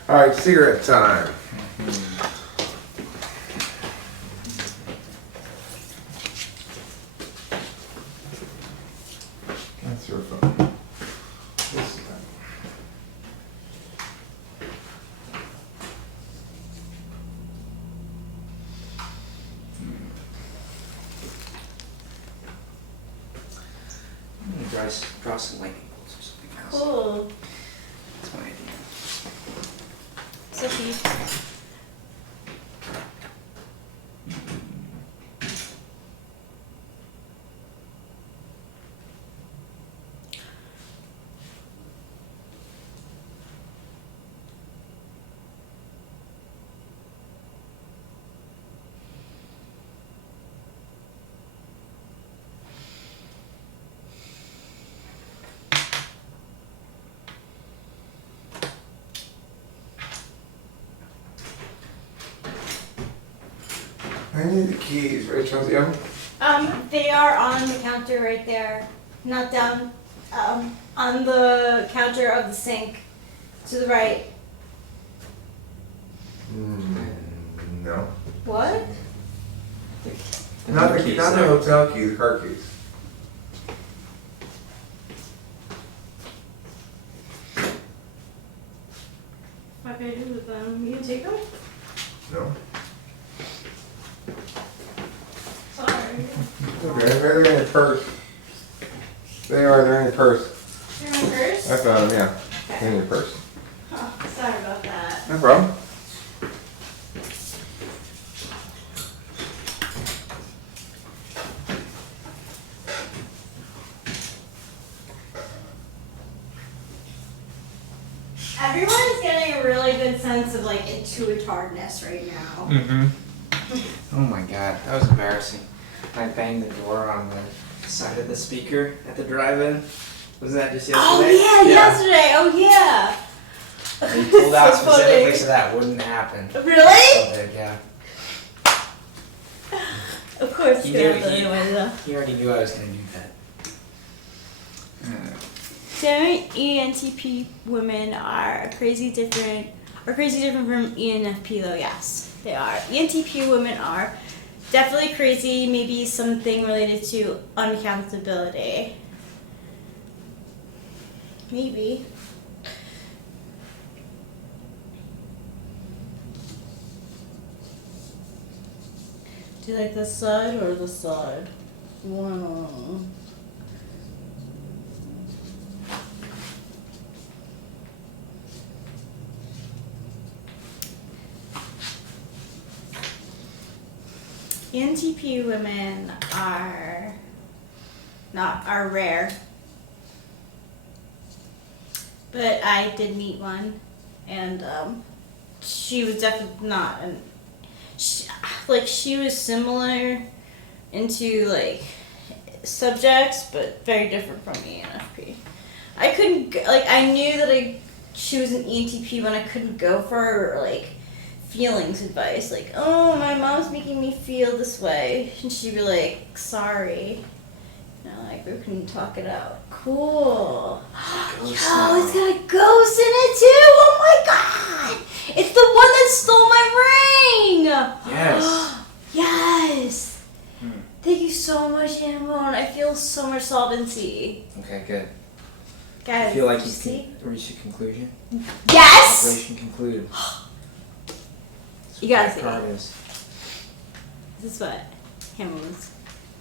Alright, cigarette time. That's your phone. This time. I'm gonna draw some lightning bolts or something else. Cool. That's my idea. So she. I need the keys. Rachel, do you have them? They are on the counter right there. Not down. on the counter of the sink to the right. No. What? Not the hotel key, the car keys. What can I do with them? You can take them? No. Sorry. Okay, they're in your purse. They're in your purse. They're in my purse? I found them, yeah. They're in your purse. Oh, sorry about that. No problem. Everyone's getting a really good sense of like intuitiveness right now. Mm-hmm. Oh my god, that was embarrassing. I banged the door on the side of the speaker at the drive-in. Was that just yesterday? Oh yeah, yesterday. Oh yeah. We pulled out So specifically funny. so that wouldn't happen. Really? So big, yeah. Of course, He it's knew gonna happen anyway though. he already knew I was gonna do that. So ENTP women are crazy different from ENFP though, yes. They are. ENTP women are definitely crazy, maybe something related to unaccountability. Maybe. Do you like this side or this side? Wow. ENTP women are rare, but I did meet one, and she was definitely not she was similar into like subjects, but very different from ENFP. I couldn't I knew that she was an ENTP when I couldn't go for her like feelings advice, like, oh, my mom's making me feel this way, and she'd be like, sorry, like we couldn't talk it out. Cool. Yo, it's got a ghost in it too. Oh my god, it's the one that stole my ring. Yes. Yes. Thank you so much, Hannibone. I feel so much solvency. Okay, good. Guys, I feel like you you see? can reach a conclusion. Yes. Operation concluded. You gotta That see. card is. This is what Hamilton's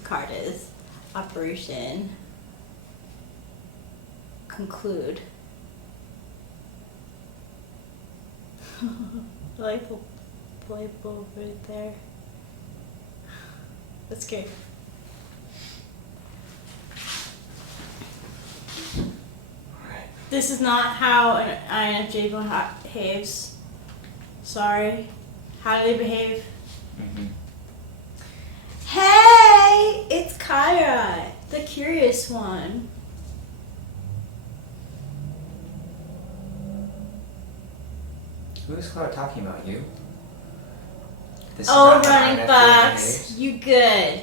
card is. Operation conclude. The light bulb right there. That's good. Alright. This is not how an INFJ behaves. Sorry. How do they behave? Mm-hmm. Hey! It's Kyra, the curious one. Who is Cloud talking about? You? This is Oh, not how running INFJ fox. behaves? You good.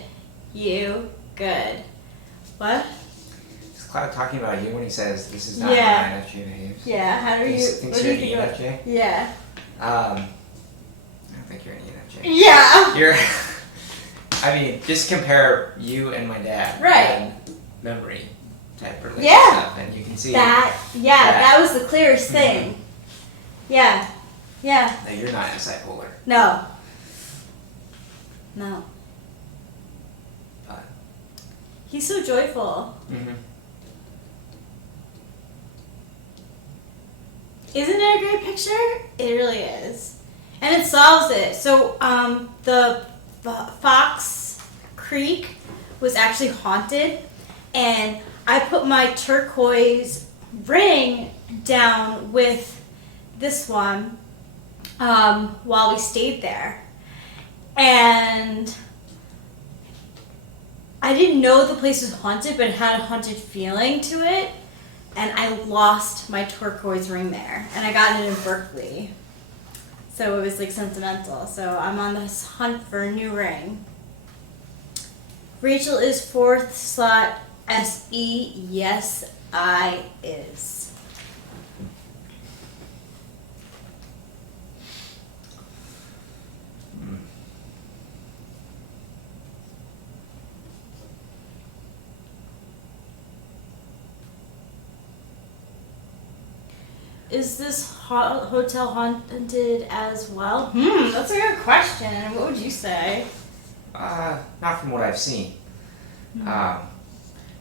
You good. What? Is Cloud talking about you when he says this is not Yeah. how INFJ behaves? Yeah, how do you... Thinks What do you're you an think about... ENFJ? Yeah. I don't think you're an ENFJ. Yeah! You're. I mean, just compare you and my dad. Right. And memory type related Yeah. stuff, and you can see That was the clearest thing. Yeah. Yeah. that you're not antipolar. No. No. But. He's so joyful. Mm-hmm. Isn't it a great picture? It really is. And it solves it. So, the Fox Creek was actually haunted, and I put my turquoise ring down with this one while we stayed there. And I didn't know the place was haunted, but it had a haunted feeling to it. And I lost my turquoise ring there, and I got it in Berkeley. So it was like sentimental. So I'm on this hunt for a new ring. Rachel is 4th slot S-E, yes, I is. Is this hotel haunted as well? That's a good question. What would you say? Not from what I've seen.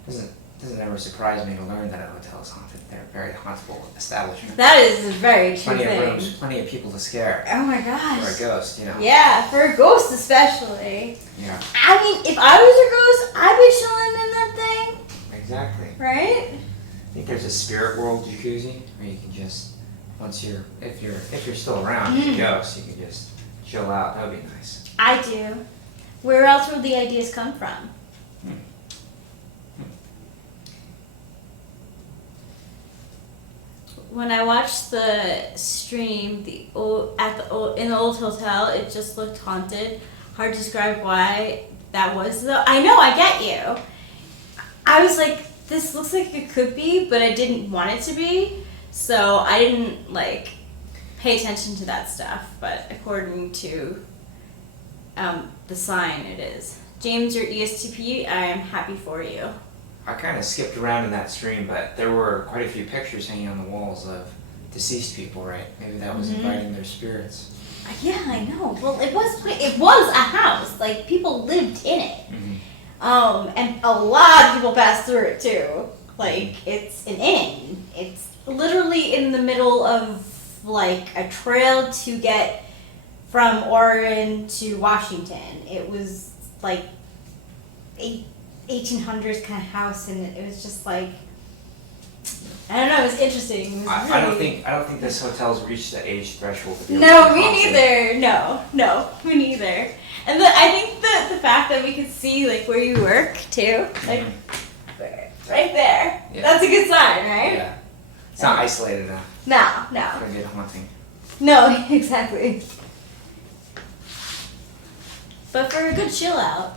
Doesn't ever surprise me to learn that a hotel is haunted. They're a very hauntable establishment. That is a very true Plenty thing. of rooms, plenty of people to scare. Oh my gosh. For a ghost, you know. Yeah, for a ghost especially. Yeah. I mean, if I was a ghost, I'd be chilling in that thing. Exactly. Right? I think there's a spirit world jacuzzi where you can just, if you're still around as a ghost, you can just chill out. That would be nice. I do. Where else would the ideas come from? When I watched the stream, in the old hotel, it just looked haunted. Hard to describe why that was though. I know, I get you. I was like, this looks like it could be, but I didn't want it to be, so I didn't pay attention to that stuff. But according to the sign, it is. James, your ESTP, I am happy for you. I kind of skipped around in that stream, but there were quite a few pictures hanging on the walls of deceased people, right? Maybe that was inviting their spirits. Yeah, I know. Well, it was a house. People lived in it. And a lot of people passed through it too. It's an inn. It's literally in the middle of a trail to get from Oregon to Washington. It was 1800s kind of house, and it was just I don't know. It was interesting. It was I don't think this hotel's reached the age threshold. No, me neither. No, me neither. And I think the fact that we could see where you work too, right there. Yeah. That's a good sign, right? Yeah. It's not isolated enough. No. For a good haunting. No, exactly. But for a good chill out.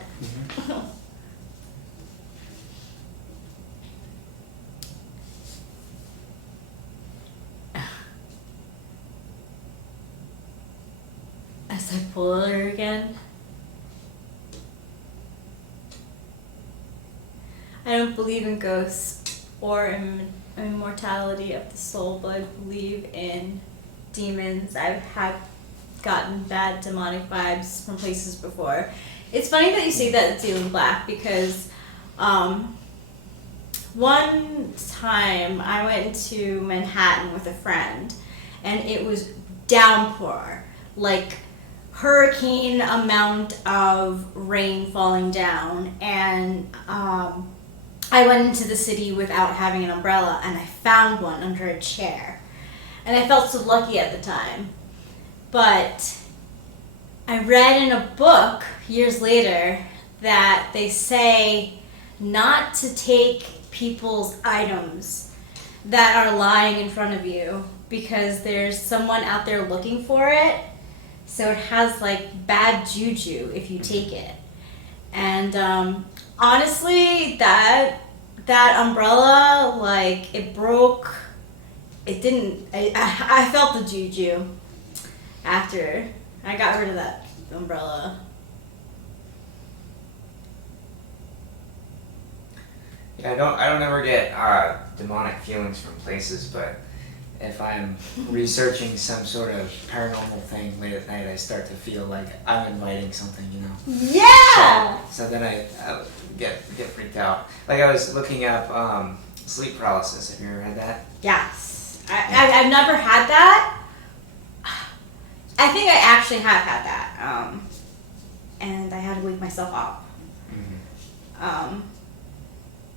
As I pull her again. I don't believe in ghosts or immortality of the soul, but I believe in demons. I've gotten bad demonic vibes from places before. It's funny that you say that it's Alien Black because one time I went to Manhattan with a friend and it was downpour, hurricane amount of rain falling down, and I went into the city without having an umbrella, and I found one under a chair, and I felt so lucky at the time. But I read in a book years later that they say not to take people's items that are lying in front of you because there's someone out there looking for it. So it has bad juju if you take it. And honestly, that umbrella, it broke. It didn't. I felt the juju after I got rid of that umbrella. Yeah, I don't ever get demonic feelings from places, but if I'm researching some sort of paranormal thing late at night, I start to feel like I'm inviting something, Yeah! So then I get freaked out. I was looking up sleep paralysis. Have you ever had that? Yes. I've never had that. I think I actually have had that. And I had to wake myself up.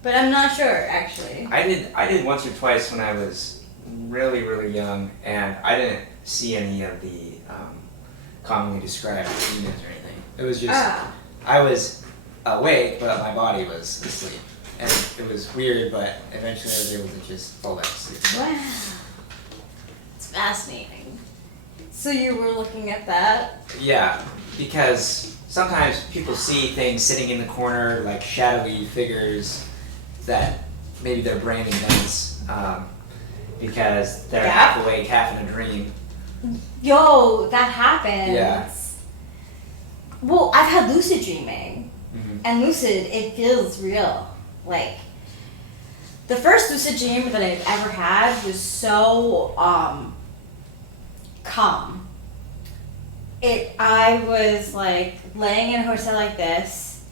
But I'm not sure, actually. I did once or twice when I was really, really young, and I didn't see any of the commonly described demons or anything. It was just, I was awake, but my body was asleep. And it was weird, but eventually I was able to just fall back to sleep. Wow. It's fascinating. So you were looking at that? Yeah, because sometimes people see things sitting in the corner, like shadowy figures, that maybe their brain invents because they're half awake, half in a dream. Yo, that happens. Yeah. Well, I've had lucid dreaming, and lucid, it feels real. Like, the first lucid dream that I've ever had was so calm. I was like laying in a hotel like this,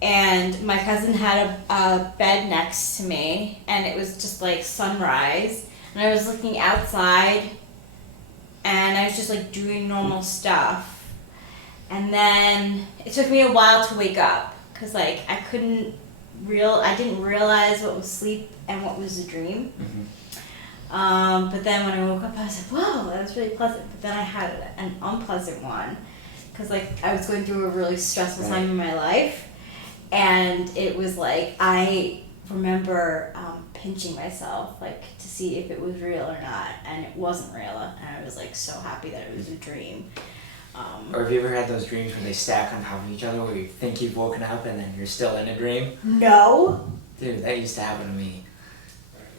and my cousin had a bed next to me, and it was just like sunrise, and I was looking outside, and I was just like doing normal stuff. And then it took me a while to wake up because like I didn't realize what was sleep and what was a dream. But then when I woke up, I was like, "Whoa, that was really pleasant." But then I had an unpleasant one because like I was going through a really stressful time in my life, and it was like I remember pinching myself like to see if it was real or not, and it wasn't real, and I was like so happy that it was a dream. Or have you ever had those dreams where they stack on top of each other where you think you've woken up and then you're still in a dream? No. Dude, that used to happen to me.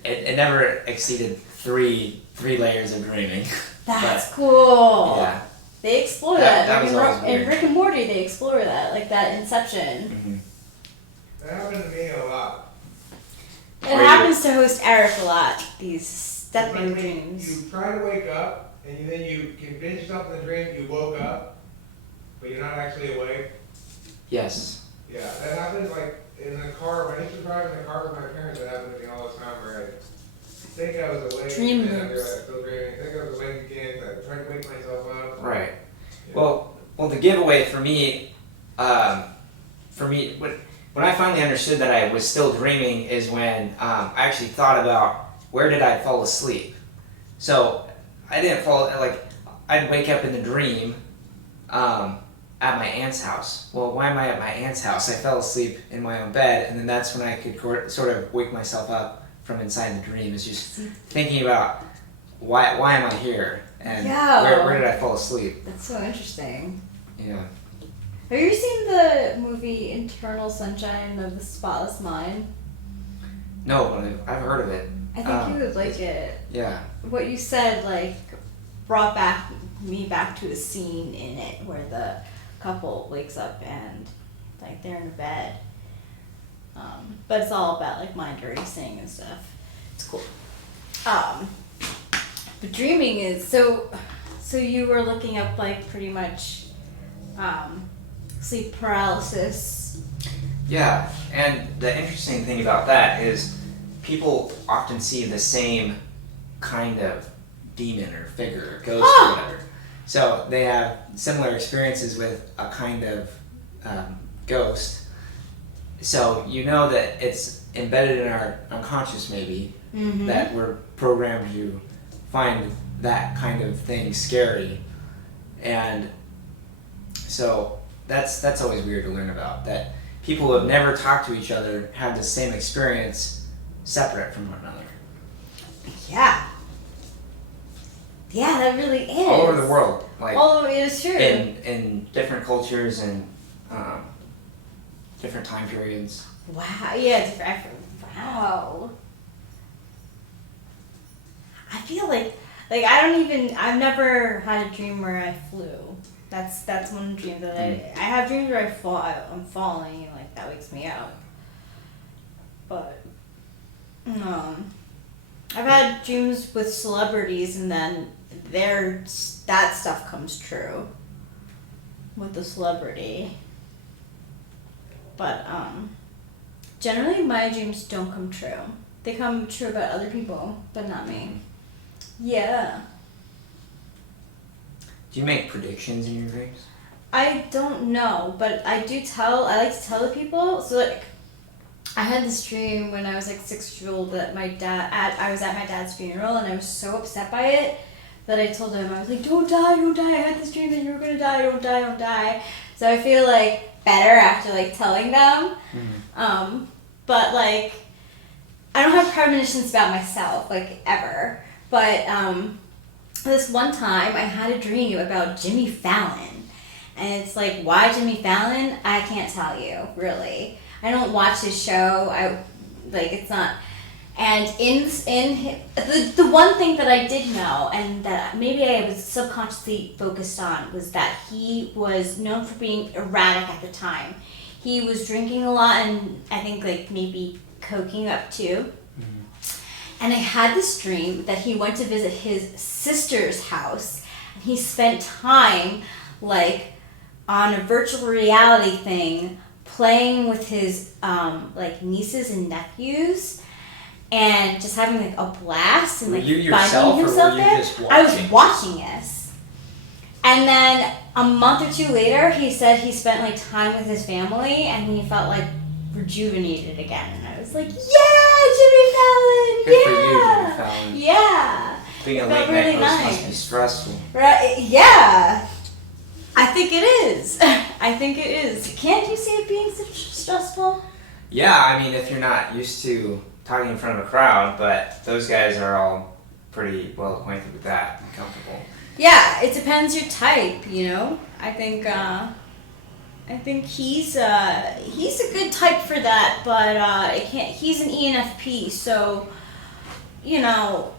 It never exceeded three layers of dreaming. That's cool. Yeah. They explore that. That was always weird. In Rick and Morty, they explore that, like that Inception. That happened to me a lot. It happens to host Eric a lot, these stepping When dreams. You try to wake up, and then you convince yourself in the dream you woke up, but you're not actually awake. Yes. Yeah, that happens like in the car. When I used to drive in the car with my parents, that happened to me all the time where I think I was awake, Dream and then I loops. realized I was still dreaming. I think I was awake again, so I tried to wake myself up. Right. Yeah. Well, the giveaway for me, when I finally understood that I was still dreaming is when I actually thought about where did I fall asleep. So I didn't fall, like, I'd wake up in the dream at my aunt's house. Well, why am I at my aunt's house? I fell asleep in my own bed, and then that's when I could sort of wake myself up from inside the dream, is just thinking about why am I here, and where did I fall asleep? That's so interesting. Yeah. Have you ever seen the movie Eternal Sunshine of the Spotless Mind? No, but I've heard of it. I think you would like it. Yeah. What you said, like, brought me back to a scene in it where the couple wakes up and, like, they're in a bed. But it's all about, like, mind racing and stuff. It's cool. But dreaming is, so you were looking up, like, pretty much, sleep paralysis. Yeah, and the interesting thing about that is people often see the same kind of demon or figure or ghost or whatever. So they have similar experiences with a kind of ghost. So you know that it's embedded in our unconscious maybe, that we're programmed to find that kind of thing scary. And so that's always weird to learn about, that people who have never talked to each other have the same experience separate from one another. Yeah. Yeah, that really is. All over the world. Like, all over, it is true. In different cultures and different time periods. Wow, yeah, different. Wow. I feel like I've never had a dream where I flew. That's one dream that I have dreams where I'm falling and like that wakes me up. But I've had dreams with celebrities and then that stuff comes true with the celebrity. But generally my dreams don't come true. They come true about other people, but not me. Yeah. Do you make predictions in your dreams? I don't know, but I like to tell the people. So like, I had this dream when I was like 6 years old that I was at my dad's funeral and I was so upset by it that I told him, I was like, don't die, I had this dream that you were gonna die, don't die. So I feel like better after like telling them. But like, I don't have premonitions about myself, like ever. But this one time I had a dream about Jimmy Fallon. And it's like, why Jimmy Fallon? I can't tell you, really. I don't watch his show. Like, it's not. And the one thing that I did know, and that maybe I was subconsciously focused on, was that he was known for being erratic at the time. He was drinking a lot, and I think like maybe coking up too. And I had this dream that he went to visit his sister's house, and he spent time like on a virtual reality thing, playing with his like nieces and nephews. And just having like a blast and like finding himself there. I was watching this. And then a month or two later, he said he spent like time with his family and he felt like rejuvenated again. And I was like, yeah, Jimmy Fallon, Good for you, Jimmy Fallon. Yeah. Being a late night host must be stressful. Right? Yeah. I think it is. I think it is. Can't you see it being stressful? Yeah, I mean, if you're not used to talking in front of a crowd, but those guys are all pretty well acquainted with that and comfortable. Yeah, it depends your type, you know. I think he's a good type for that, but it can't. He's an ENFP, so you know,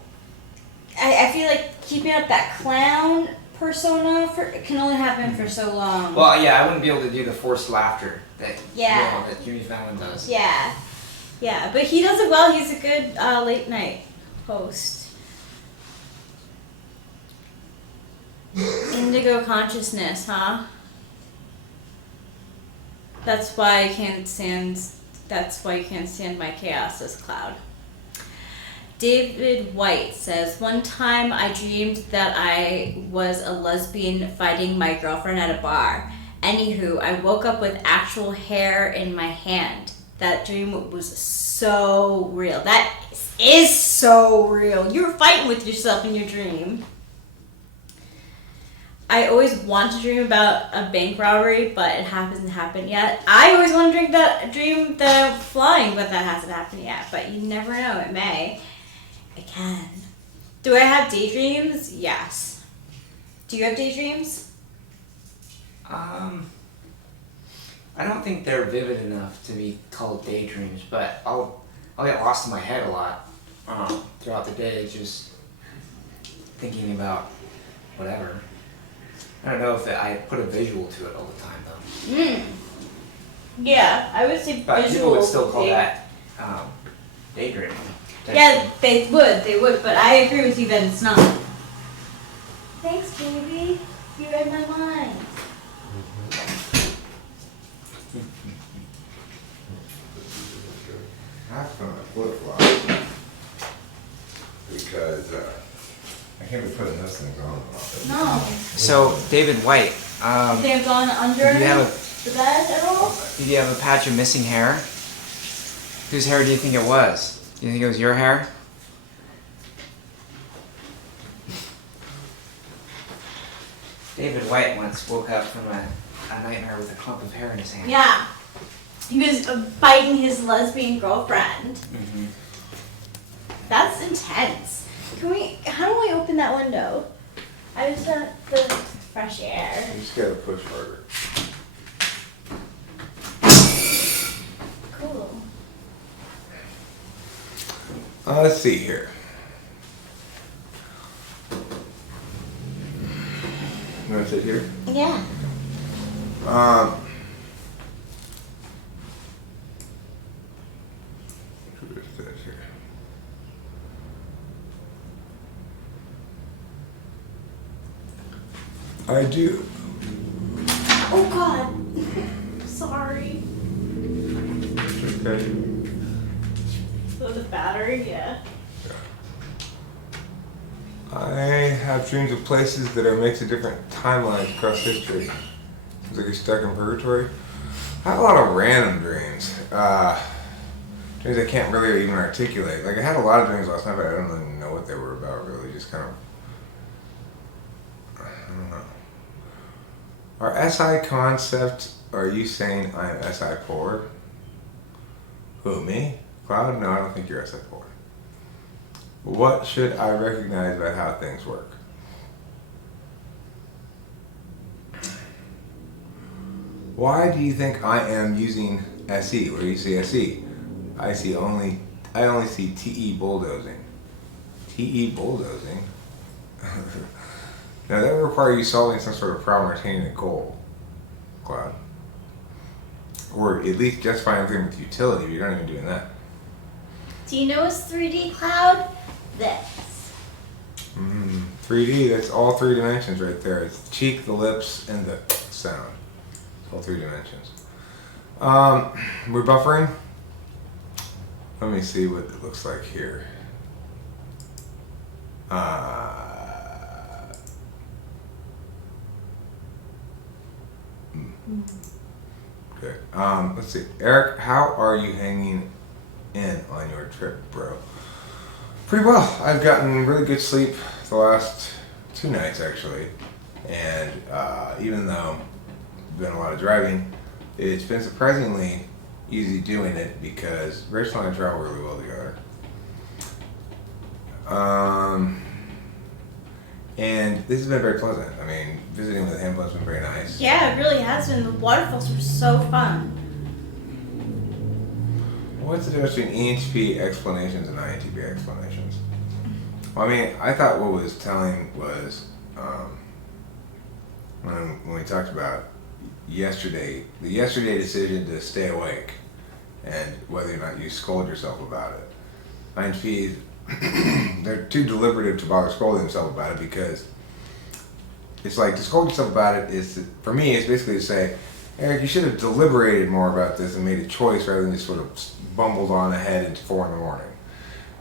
I feel like keeping up that clown persona can only happen for so long. Well, yeah, I wouldn't be able to do the forced laughter that yeah. that Jimmy Fallon does. Yeah. Yeah, but he does it well. He's a good late night host. Indigo consciousness, huh? That's why I can't stand. That's why you can't stand my chaos, says Cloud. David White says, one time I dreamed that I was a lesbian fighting my girlfriend at a bar. Anywho, I woke up with actual hair in my hand. That dream was so real. That is so real. You were fighting with yourself in your dream. I always want to dream about a bank robbery, but it hasn't happened yet. I always want to dream that I'm flying, but that hasn't happened yet. But you never know. It may. It can. Do I have daydreams? Yes. Do you have daydreams? I don't think they're vivid enough to be called daydreams, but I'll get lost in my head a lot throughout the day, just thinking about whatever. I don't know if I put a visual to it all the time though. Yeah, I would say but visual. People would still call that daydreaming. Yeah, they would, but I agree with you that it's not. Thanks, baby. You read my mind. I have to put on my flip-flops because I can't be putting those things on. No. So, David White. They've gone under the bed at all? Did you have a patch of missing hair? Whose hair do you think it was? Do you think it was your hair? David White once woke up from a nightmare with a clump of hair in his hand. Yeah. He was biting his lesbian girlfriend. Mm-hmm. That's intense. How do I open that window? I just want the fresh air. You just gotta push harder. Cool. Let's see here. You want to sit here? Yeah. Who is this here? I do. Oh God. Sorry. Okay. So the battery, yeah. I have dreams of places that are a mix of different timelines across history. Seems like you're stuck in purgatory. I have a lot of random dreams. Dreams I can't really even articulate. Like I had a lot of dreams last night, but I don't really know what they were about. Really, just kind of. I don't know. Are SI concepts? Are you saying I'm SI poor? Who, me? Cloud? No, I don't think you're SI poor. What should I recognize about how things work? Why do you think I am using SE? Where do you see SE? I only see TE bulldozing. TE bulldozing? Now that would require you solving some sort of problem or attaining a goal, Cloud. Or at least justifying something with utility, but you're not even doing that. Do you know what's 3D, Cloud? This. 3D, that's all 3 dimensions right there. It's the cheek, the lips, and the sound. It's all 3 dimensions. We're buffering. Let me see what it looks like here. Okay. Let's see. Eric, how are you hanging in on your trip, bro? Pretty well. I've gotten really good sleep the last 2 nights, actually. And even though I've been a lot of driving, it's been surprisingly easy doing it because Rachel and I travel really well together. And this has been very pleasant. I mean, visiting with him has been very nice. Yeah, it really has been. The waterfalls were so fun. What's the difference between ENTP explanations and INTP explanations? Well, I mean, I thought what was telling was when we talked about the yesterday decision to stay awake and whether or not you scold yourself about it. INTPs, they're too deliberative to bother scolding themselves about it because it's like to scold yourself about it is, for me, it's basically to say, Eric, you should have deliberated more about this and made a choice rather than just sort of bumbled on ahead into 4 in the morning.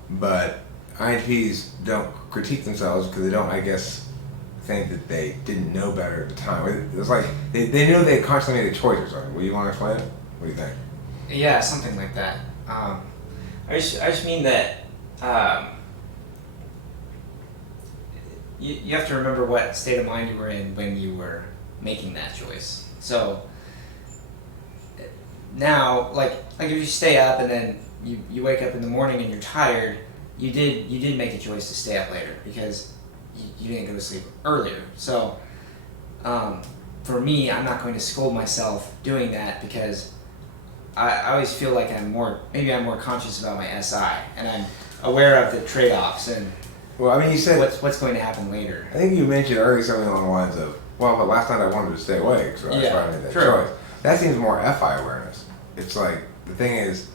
But INTPs don't critique themselves because they don't, I guess, think that they didn't know better at the time. It's like they knew they constantly made a choice or something. Will you want to explain it? What do you think? Yeah, something like that. I just mean that you have to remember what state of mind you were in when you were making that choice. So now, like if you stay up and then you wake up in the morning and you're tired, you did make a choice to stay up later because you didn't go to sleep earlier. So for me, I'm not going to scold myself doing that because I always feel like I'm more conscious about my SI and I'm aware of the trade-offs and well, I mean, you said what's going to happen later. I think you mentioned earlier something along the lines of, well, but last night I wanted to stay awake, so that's why I made that choice. That seems more FI awareness. It's like the thing is,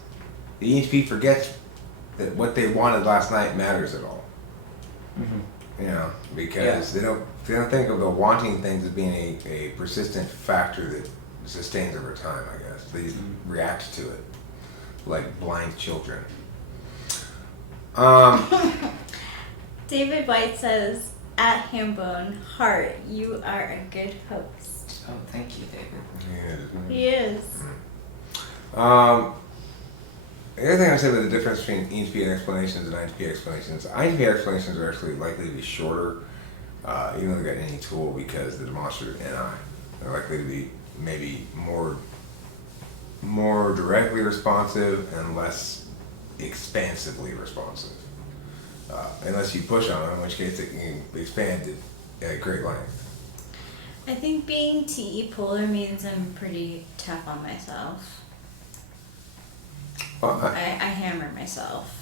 the EHP forgets that what they wanted last night matters at all. Mm-hmm. You know, because they don't think of the wanting things as being a persistent factor that sustains over time. I guess they just react to it like blind children. David White says, at Hambone, heart, you are a good host. Oh, thank you, David. He is. The other thing I said about the difference between ENTP explanations and INTP explanations, INTP explanations are actually likely to be shorter, even though they got any tool, because the demonstrative NI. They're likely to be maybe more directly responsive and less expansively responsive. Unless you push on them, in which case it can expand at great length. I think being TE polar means I'm pretty tough on myself. Well, I hammer myself.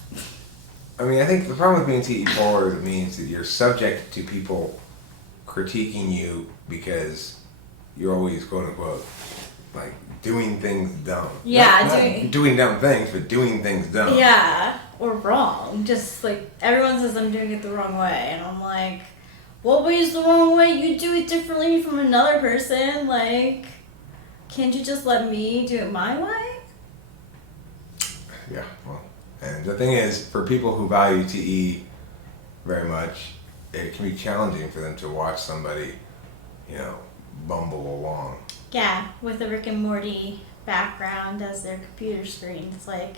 I mean, I think the problem with being TE polar is it means that you're subject to people critiquing you because you're always, quote unquote, like doing things dumb. Yeah, not doing dumb things, but doing things dumb. Yeah, or wrong. Just like everyone says I'm doing it the wrong way, and I'm like, what way is the wrong way? You do it differently from another person. Like, can't you just let me do it my way? Yeah, well, and the thing is, for people who value TE very much, it can be challenging for them to watch somebody, bumble along. Yeah, with the Rick and Morty background as their computer screen. It's like,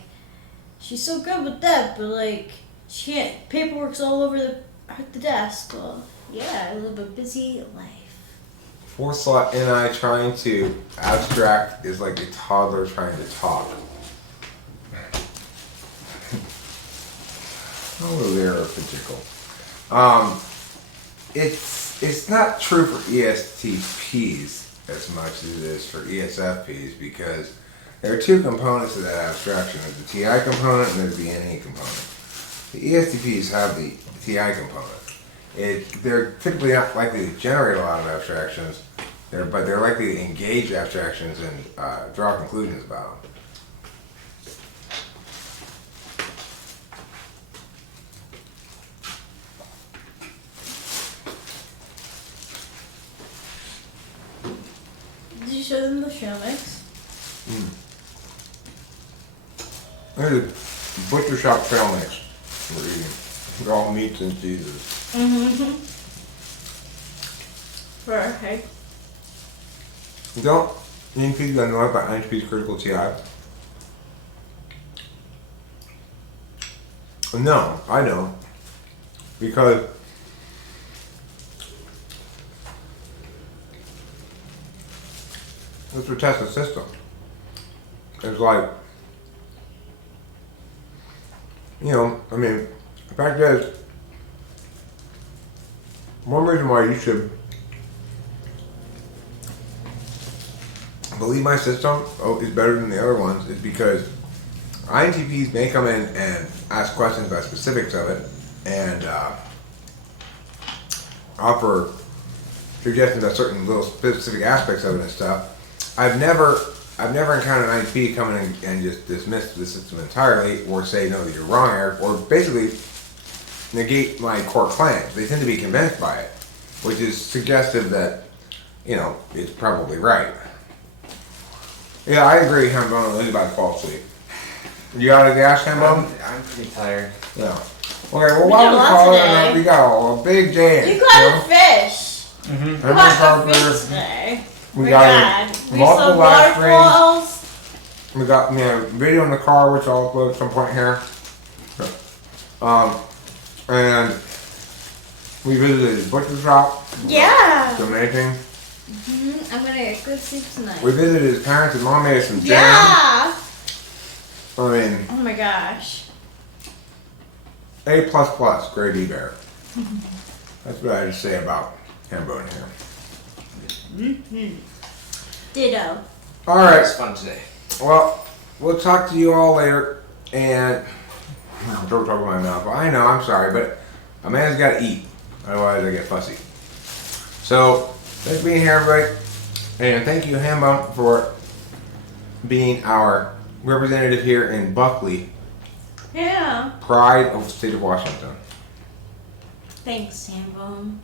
she's so good with that, but like, she can't, paperwork's all over the desk. Well, yeah, I live a busy life. 4-slot NI trying to abstract is like a toddler trying to talk. Oh, they're physical. It's not true for ESTPs as much as it is for ESFPs because There are two components to that abstraction. There's the TI component and there's the NE component. The ESTPs have the TI component. They're typically not likely to generate a lot of abstractions, but they're likely to engage abstractions and draw conclusions about them. Did you show them the trail mix? There's a butcher shop trail mix we're eating. They're all meats and cheeses. Okay. Don't you think you know about INTP's critical TI? No, I don't. Because it's a tested system. It's like, you know, I mean, the fact is, one reason why you should believe my system is better than the other ones is because INTPs may come in and ask questions about specifics of it and offer suggestions about certain little specific aspects of it and stuff. I've never encountered an INTP come in and just dismiss the system entirely or say no that you're wrong, Eric, or basically negate my core claims. They tend to be convinced by it, which is suggestive that, you know, it's probably right. Yeah, I agree, Hambone. I'm about to fall asleep. You got a gas, Hambone? I'm pretty tired. Yeah. Okay, well, while we call it, we got a big day. You caught a fish. Mm-hmm. You caught a fish today. We got we multiple saw live streams. waterfalls. We got video in the car, which I'll upload at some point here. And we visited his butcher shop. Yeah. It's amazing. I'm gonna go sleep tonight. We visited his parents and mom made us some jam. Yeah. I mean, Oh my gosh. A++, Grady Bear. That's what I have to say about Hambone here. Ditto. All It right. was fun today. Well, we'll talk to you all later. And don't talk about my mouth. I know, I'm sorry, but a man's got to eat. Otherwise, I get fussy. So, thanks for being here, everybody. And thank you, Hambone, for being our representative here in Buckley, Yeah. pride of the state of Washington. Thanks, Sambone.